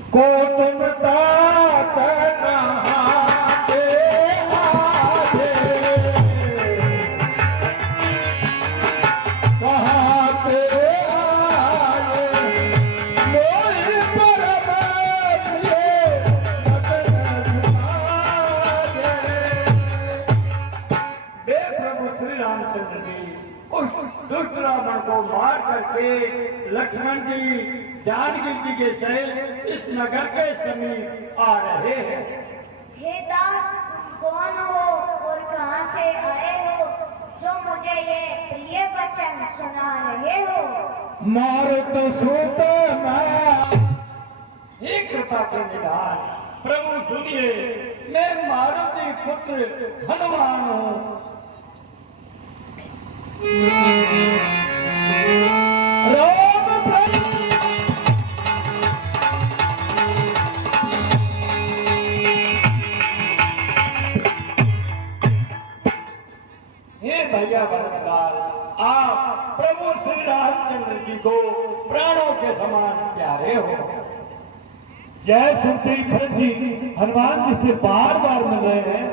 को तुम तात नहाते आजे, कहाते आए मोहि परमात्म मगन सुनाजे। वे प्रभु श्री रामचंद्र जी उस दुष्ट रावण को मार करके लक्ष्मण जी जानकी जी के सहित इस नगर के समीप आ रहे हैं। हे दास, तुम कौन हो और कहां से आए हो जो मुझे ये प्रिय वचन सुना रहे हो? मारुत सुत मैं। हे कृपा के निधान प्रभु सुनिए, मैं मारुति पुत्र हनुमान हूँ। राम प्रभु हे भैया भरतलाल, आप प्रभु श्री रामचंद्र जी को प्राणों के समान प्यारे हो। जय सुनते ही भरत जी हनुमान जी से बार बार मिल रहे हैं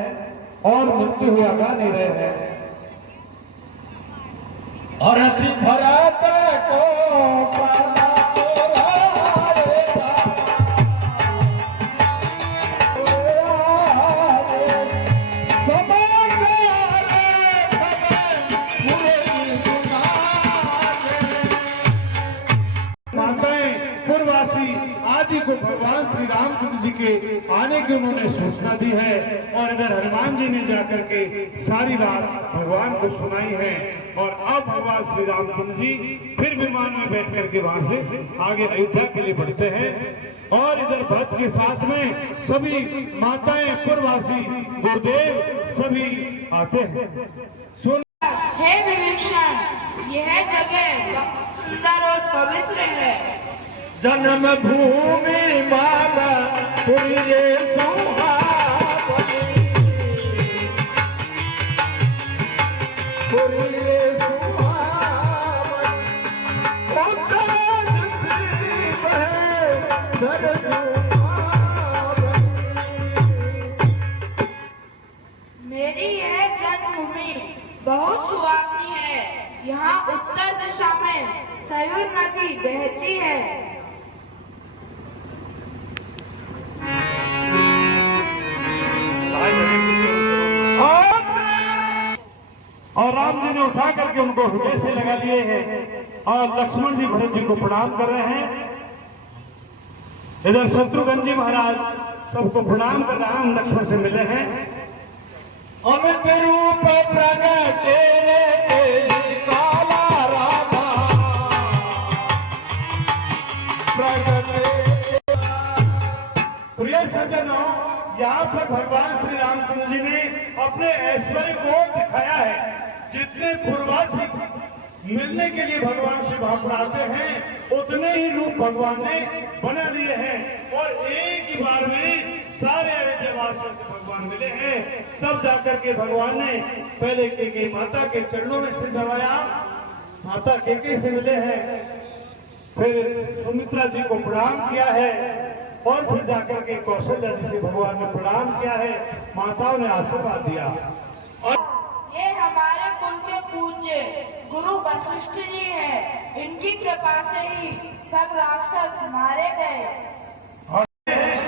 और मिलते हुए आगा नहीं रहे हैं। और हसी भरत को पाला तोरारे माताएं पूर्ववासी आदि को भगवान श्री रामचंद्र जी के आने की उन्होंने सूचना दी है और इधर हनुमान जी ने जाकर के सारी बात भगवान को सुनाई है। और अब भगवान श्री रामचंद्र जी फिर विमान में बैठ करके वहां से आगे अयोध्या के लिए बढ़ते हैं और इधर भरत के साथ में सभी माताएं पूर्ववासी गुरुदेव सभी आते हैं। सुन हे विभीषण, यह जगह सुंदर और पवित्र है। जन्म भूमि मामा पुरिये सुहावनी, पुरिये सुहावनी, उत्तर दिशि बहे सरजू पावनी। मेरी यह जन्मभूमि बहुत सुहावनी है। यहाँ उत्तर दिशा में सयूर नदी बहती है। और राम जी ने उठा करके उनको हृदय से लगा लिए हैं और लक्ष्मण जी भरत जी को प्रणाम कर रहे हैं। इधर शत्रुघ्न जी महाराज सबको प्रणाम कर रहे हैं, हम लक्ष्मण से मिले हैं। अमित रूप प्रगटे काला रामा, प्रगटे प्रिय सज्जनों, यहाँ पर भगवान श्री रामचंद्र जी ने अपने ऐश्वर्य को दिखाया है। जितने पूर्ववासी मिलने के लिए भगवान से वहां पर आते हैं उतने ही रूप भगवान ने बना दिए हैं और एक ही बार में सारे अयोध्यावासियों से भगवान मिले हैं। तब जाकर के भगवान ने पहले के माता के चरणों में सिर नवाया, माता के से मिले हैं, फिर सुमित्रा जी को प्रणाम किया है और फिर जाकर के कौशल्या जी से भगवान ने प्रणाम किया है, माताओं ने आशीर्वाद दिया। और ये हमारे कुल के पूज्य गुरु वशिष्ठ जी हैं। इनकी कृपा से ही सब राक्षस मारे गए।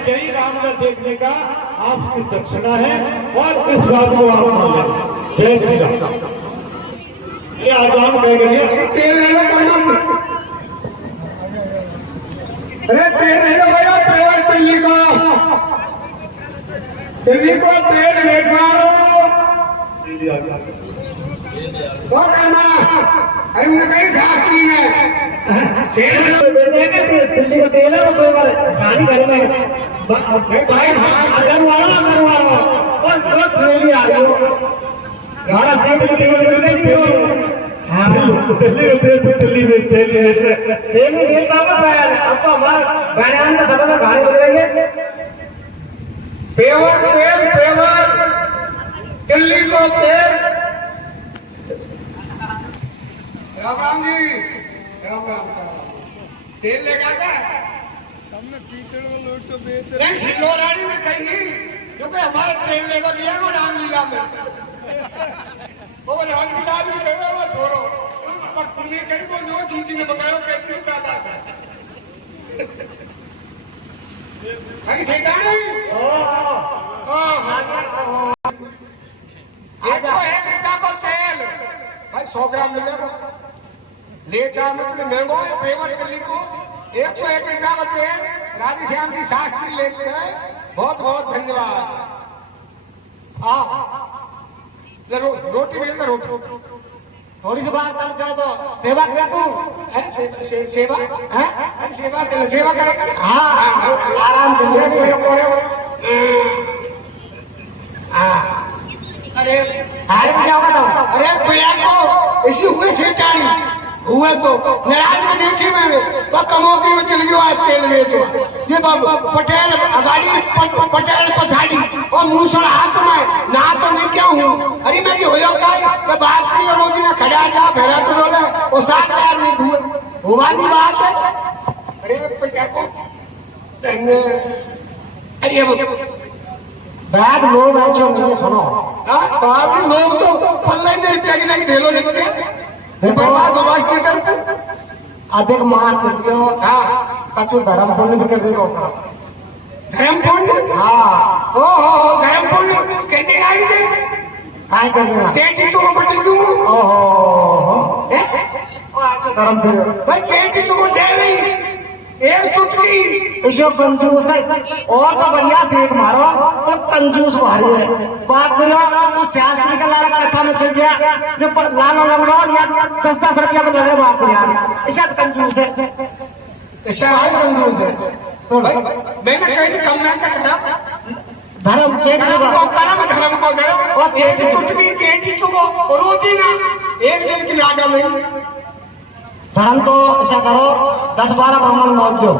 यही रामलला देखने का आपकी दक्षिणा है और इस बात को आप मान लें। जय श्री राम। ये आजान कह गई है। अरे तेल है भैया, पेड़ तिल्ली को तेल बैठवाओ। वो करना अरे उन्हें कहीं शास्त्री है शेर बेचेंगे दिल्ली का तेल है वो कोई बार पानी घर में भाई अगर वाला और दो ट्रेली आ गई गाड़ा सीट में हाँ दिल्ली में तेली बेच पाओगे। अब तो हमारा बयान का समय में गाड़ी बज रही है। पेवर तेल, पेवर दिल्ली को तेल। राम राम जी, राम राम। तेल लेगा क्या? हमने पीतल में लोट तो बेच रहे हैं। सिलोराड़ी में कहीं क्योंकि हमारे तेल लेगा दिया वो रामलीला में। वो रामलीला भी कहे वो छोड़ो। अब पुण्य कहीं वो जो चीज ने बताया कैसे ज्यादा है। कहीं सेटा नहीं। आजा एक घंटा को तेल भाई 100 ग्राम मिलेगा। ले जा मतलब महंगो है पेवर दिल्ली को 101 घंटा का तेल राधेश्याम जी शास्त्री लेते हैं। बहुत बहुत धन्यवाद। रोटी मिल रोटी थोड़ी सी बात कम कर दो। सेवा कर तू सेवा है सेवा करेगा। हाँ आराम से अरे क्या होगा अरे भैया को इसी हुए से टाणी हुए तो नाराज में देखी मैंने तो कमोकरी में चल गई आज तेल बेचो ये बाबू पटेल अगाड़ी पटेल पछाड़ी और मूसड़ हाथ में ना तो मैं क्या हूँ। अरे मैं जो हो मैं बात करी और रोजी ने खड़ा जा भेड़ा तो बोले वो 7 यार नहीं धुए हुआ की बात है। अरे क्या को अरे बैग लोग है जो नहीं सुनो बाप रे लोग तो पल्ले नहीं पैक जाके ढेलो लिखते हैं। देखो अधिक मास चलियो कछु धर्म पुण्य भी कर दे होता। धर्म पुण्य हाँ ओ धर्म पुण्य कहते गाड़ी से काय कर देना चेटी चुको पटल दूं ओहो धर्म फिर भाई चेटी चुको दे नहीं एक चुटकी इसो कंजूस है और तो बढ़िया सेठ मारो और कंजूस भारी है। बात करो शास्त्री का लारा कथा में चल गया जो लालो लंगड़ो या 10-10 रुपया में लड़े बात करिया ऐसा कंजूस है। ऐसा है कंजूस है। सुन मैंने कहीं कम ना का धर्म चेट को धर्म को धर्म और चेट चुटकी चेटी चुको रोजी ना एक दिन की लागा नहीं। धर्म तो ऐसा करो 10-12 ब्राह्मण नौज दो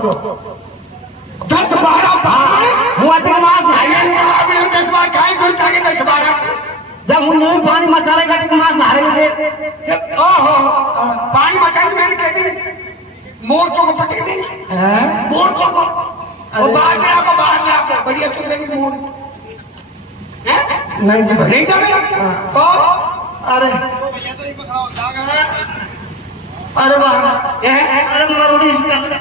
10-12 ब्राह्मण अधिक मास नहीं 10-12 खाए खुलता है 10-12 जब वो नहीं पानी मसाले का अधिक मास नहा रहे थे ओहो पानी मचाने मैंने कह दी मोर्चों को पटक दी मोर्चों को और बाजरा को बढ़िया चुकेगी मोर नहीं जाए तो अरे अरे वाह अरे मरुड़ी अरे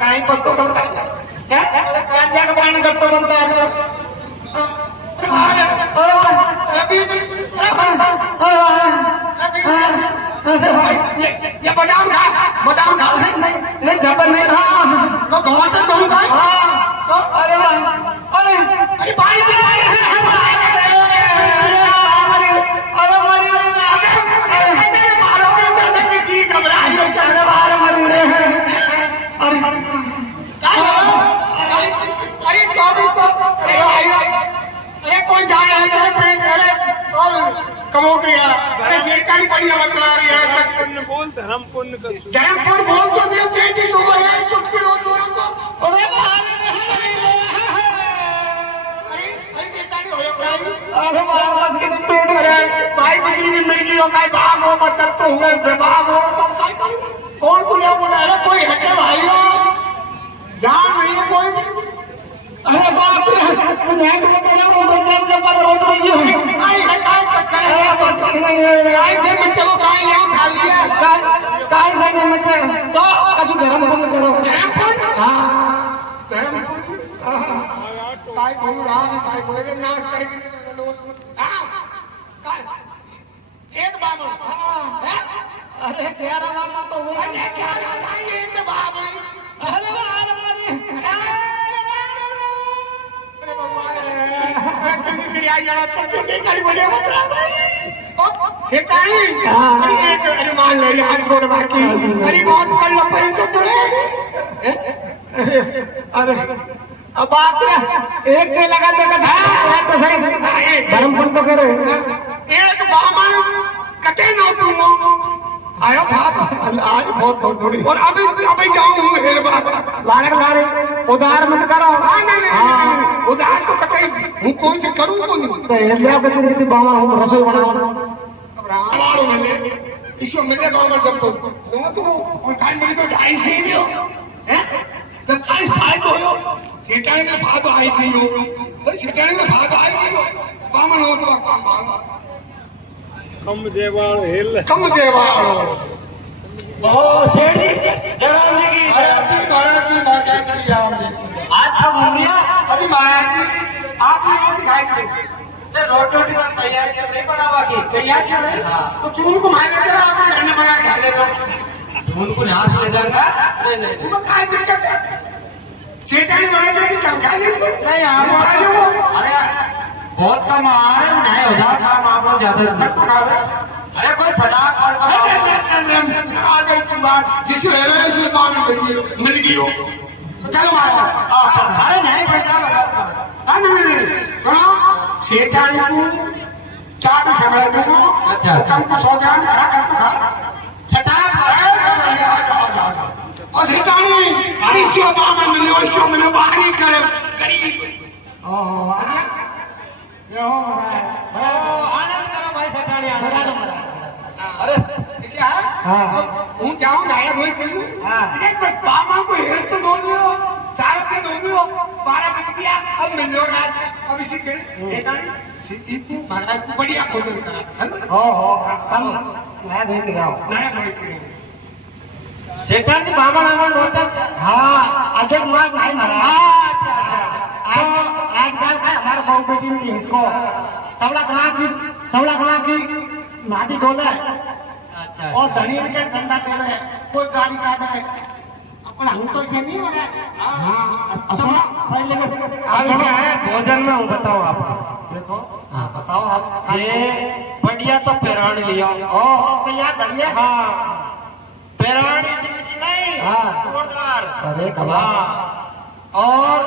कहीं पत्तो बनता है अरे कांजा का पानी गट्टो बनता है। ये बादाम खा नहीं जबर नहीं तो टमाटर कौन खाए तो अरे वाह अरे पानी घबरा अरे पेट अरे और कमो गया अरे सेठानी बढ़िया बतला रही है बोल धर्म पुण्य का जयपुर बोल तो दे चेटी चुप है चुप के रो दिया को अरे अरे बस के पेट भरे भाई बिजली भी मिल गई हो भाई भाग हो बचत तो हुए बेभाग हो तो काय करूं कौन बुला रहा कोई है क्या भाई हो जान नहीं है कोई भी अरे बाप रे नहीं तो तेरा मुंह से जब पर रो तो रही है काय चक्कर है बस नहीं आई से मिट चलो काय ले खा लिया काय से नहीं मिटे तो अच्छी गरम पुण्य करो हां गरम काय बोल रहा है काय बोले नाश करेंगे एक बाबू अरे तेरा बाबू तो वो क्या एक बाबू अरे किसी क्रिया जरा चक्कर से गाड़ी बढ़िया बता सेठानी अरे मान ले हाथ छोड़ बाकी अरे बहुत कर लो पैसे थोड़े अरे अब बात रे एक के लगा देगा तो सही धर्म पुण्य तो करे एक बामन कटे ना तुम आयो भाग आज बहुत थोड़ी और अभी जाऊं हेर बाबा लारे उधार मत करो नहीं उधार तो कते हूं कौन से करूं को नहीं तो हेर ले के कितनी बामा हूं रसोई बनाओ रावाड़ो मिले इसको मिले गांव में जब तो वो तो और टाइम मिले तो 2.5 ही हो हैं जब 40 भाई तो हो सेठानी का भाग आई नहीं हो भाई सेठानी का भाग आई नहीं हो बामन हो तो काम मार कम जेवाड़ हिल कम जेवाड़ ओ सेठ जी जयराम जी की महाराज जी जय श्री राम जी आज कब घूम लिया अभी महाराज जी आपने ये दिखाई थे रोटी का तैयार कर नहीं बनावा की तैयार चल रहे तो चून को मारने चला आपने घर में बना खा लेगा उनको हाथ ले जाऊंगा नहीं वो काय दिक्कत है सेठानी मार देगी कम खा ले नहीं आप अरे बहुत कम आ रहे हैं नहीं होगा काम आप लोग ज्यादा खट खा ले अरे कोई छटाक और आ गई सी बात जिसे हेरे से बात मिल गई हो चलो मारो अरे नहीं बढ़ जाएगा नहीं सुनो सेठानी को चाट समझ दूंगा अच्छा तुमको 100 ग्राम खा कर तो खा छटाक और सेठानी अरे शो बामा मिले बाहरी करे गरीब ओह ये हो रहा आनंद करो भाई सेठानी आनंद अरे इसे हां हूं जाऊं नाया धोई करूं हां एक बस बामा को हेर तो बोल लियो सारा दिन हो गयो 12 बज गया अब मिलो रात अब इसी के सेठानी इतनी महाराज को बढ़िया खोजल करा है ना हो हम नया धोई कराओ सेठानी बाबा होता हां अधिक मास नहीं महाराज अच्छा आजकल का हमारे बहु बेटी ने इसको सवड़ा कला की नाची डोले अच्छा और धनी के डंडा दे रहे कोई गाड़ी काटे अपन हम तो इसे नहीं मरे हाँ असमा सही लगे अब भोजन में हूँ बताओ आप देखो हाँ बताओ आप ये बढ़िया तो पेरान लिया ओ तैयार धनिया हाँ पेरान नहीं हाँ जोरदार अरे कमाल और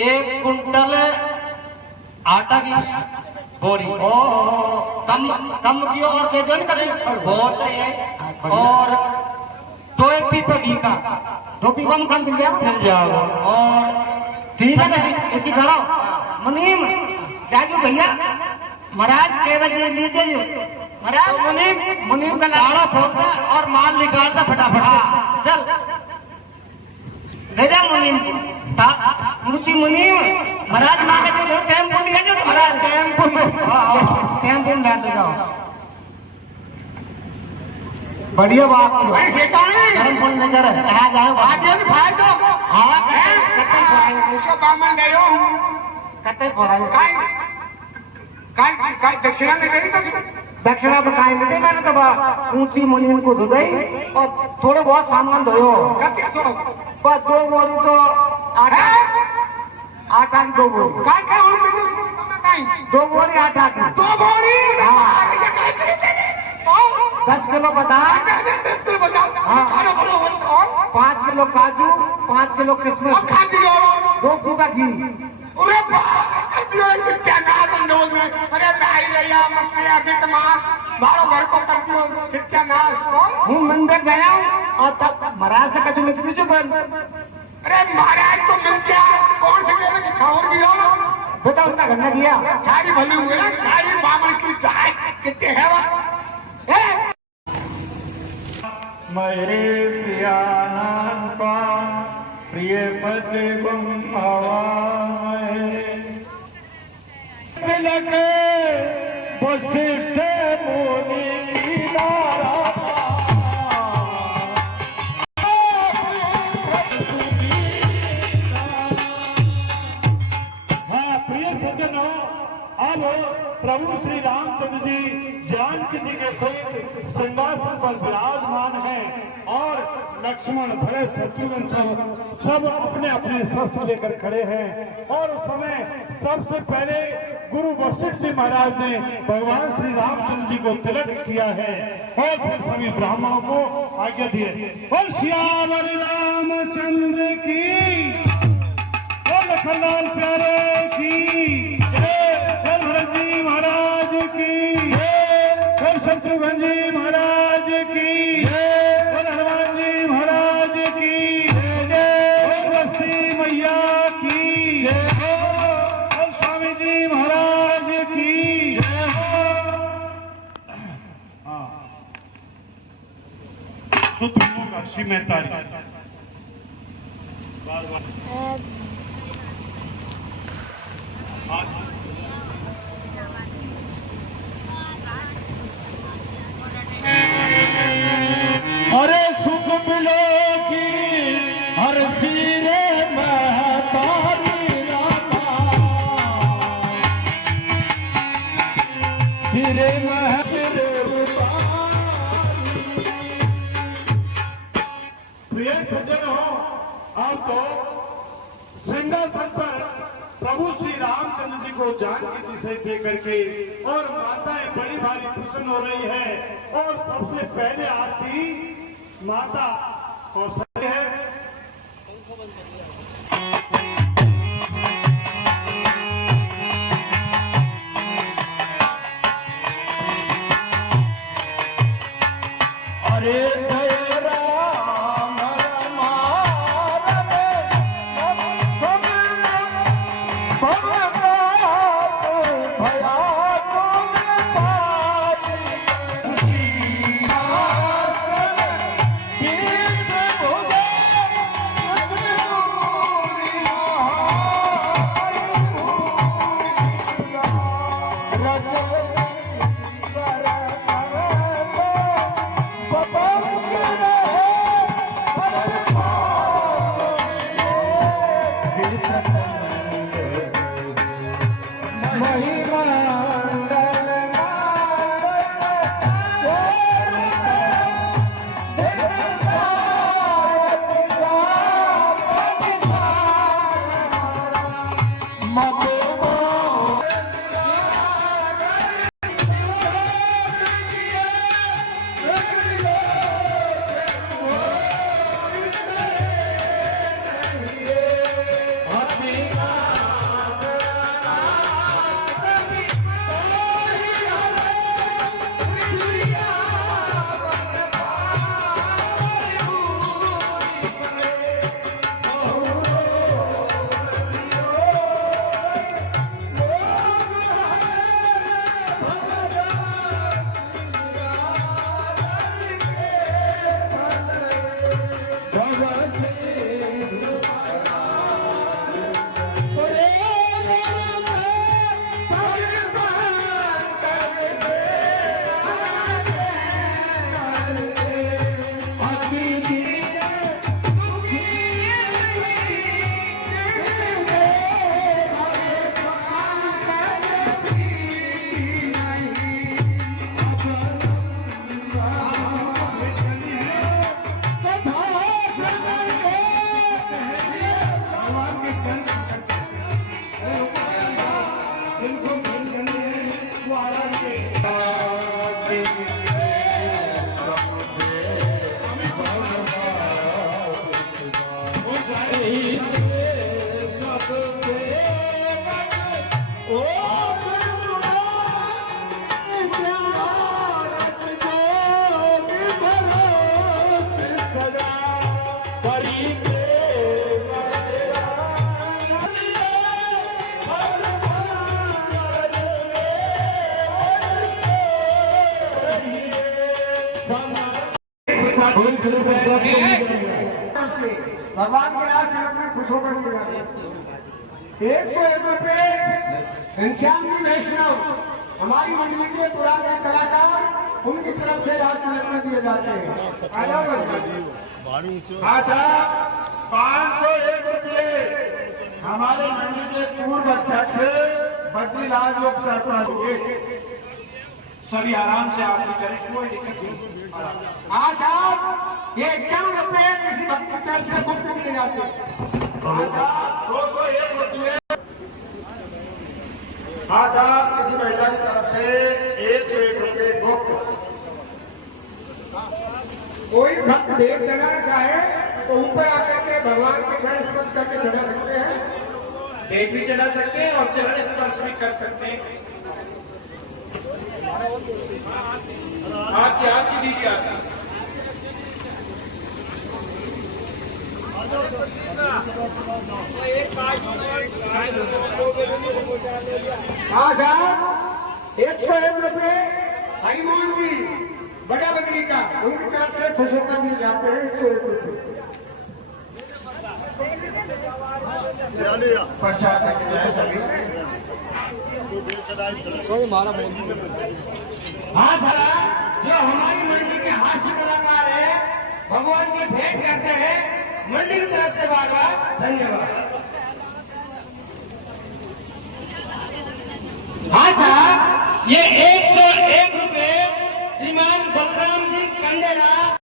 1 कुंटल आटा की बोरी ओ कम की और के जन करें बहुत है ये और 2 पीपा घी का 2 पीपा में कम मिल जाओ और ठीक है ऐसी करो मुनीम जाजू भैया महाराज के बजे लीजिए महाराज मुनीम का लाड़ा खोलता और माल निकालता फटाफट चल ले जा मुनीम को रुचि मुनीम महाराज माँ का जो टेम्पो लिया जो महाराज टेम्पो में टेम्पो में डाल देगा बढ़िया बात भाई सेठानी गरम फोन नहीं कर कहा जाए आज ये भाई तो हां उसको बामन गयो कते फोराई काय दक्षिणा नहीं देनी तो दक्षिणा तो काय नहीं दे मैंने तो ऊंची मुनीम को धुदाई और थोड़े बहुत सामान धोयो कते सो बस 2 बोरी तो आटा की 2 बोरी काय काय हो तो 2 बोरी आटा की 2 बोरी हां 10 किलो बादाम 10 किलो बादाम हाँ 5 किलो काजू 5 किलो किशमिश 2 फूका घी अरे बाप रे सत्यानाश नो लोग में अरे लाई लिया मत लिया अधिक मास बारो घर को करती हो सत्यानाश कौन हूँ मंदिर जाया और तब महाराज से कछु मत पूछो बन अरे महाराज तो मिल गया कौन से कहने की खबर दिया बता उनका गन्ना दिया चारी भली हुए ना चारी बामण की चाय कितने है वो मेरे प्रियानंदा प्रिय पति गुम आवाए तिलक वशिष्ठ मुनि नारा हाँ प्रिय सज्जनों, अब प्रभु श्री रामचंद्र जी जानकी जी के सहित सिंहासन पर विराजमान है और लक्ष्मण भरत शत्रुघ्न सब अपने अपने शस्त्र लेकर खड़े हैं। और उस समय सबसे पहले गुरु वशिष्ठ जी महाराज ने भगवान श्री रामचंद्र जी को तिलक किया है और फिर सभी ब्राह्मणों को आज्ञा दी है। और श्याम रामचंद्र की, लखनलाल प्यारे की, भरत जी महाराज की, शत्रुघ्न जी महाराज की, हनुमान जी महाराज की, बस्ती मैया की, और स्वामी जी महाराज की। सूत्र मेहता अरे सुख मिलो की हर सिरे महतारी रामा सिरे महरे प्रिय सज्जन हो, आप तो सिंहासन पर प्रभु श्री रामचंद्र जी को जानकी जी से दे करके और माताएं बड़ी भारी प्रसन्न हो रही है। और सबसे पहले आती माता कौशल्या है। अरे जय राम हाथी गुरु प्रसाद को मिल जाएगा। भगवान के राज चरण में खुश होकर दिए जाते हैं। 101 रुपए घनश्याम जी वैष्णव हमारी मंडली के पुराने कलाकार उनकी तरफ से राज चरण में दिए जाते हैं। आ जाओ हाँ साहब 501 रुपये हमारे मंडी के पूर्व अध्यक्ष बद्रीलाल योग सरपंच। सभी आराम से आरती करें, कोई दिक्कत नहीं। हाँ साहब ये 51 रुपए किसी भक्त की तरफ से मुफ्त दिए जाते हैं। हाँ साहब 201 रुपये। हाँ साहब किसी महिला की तरफ से 101 रुपये गुप्त। कोई भक्त देव चढ़ाना चाहे तो ऊपर आकर के भगवान के चरण स्पर्श करके चढ़ा सकते हैं। देख भी चढ़ा सकते हैं और चरण स्पर्श भी कर सकते हैं। आपकी दीजिए आरती। हाँ साहब 101 रुपए हरिमोहन जी बड़ा बद्री का उनकी तरफ से खुश होकर दिए जाते हैं। 101 रुपए प्रसाद हाँ साहब जो हमारी मंडली के हास्य कलाकार है भगवान की भेंट करते हैं मंडली की तरफ से बार बार धन्यवाद। हाँ साहब ये 101 रुपए श्रीमान बलराम जी कंडेला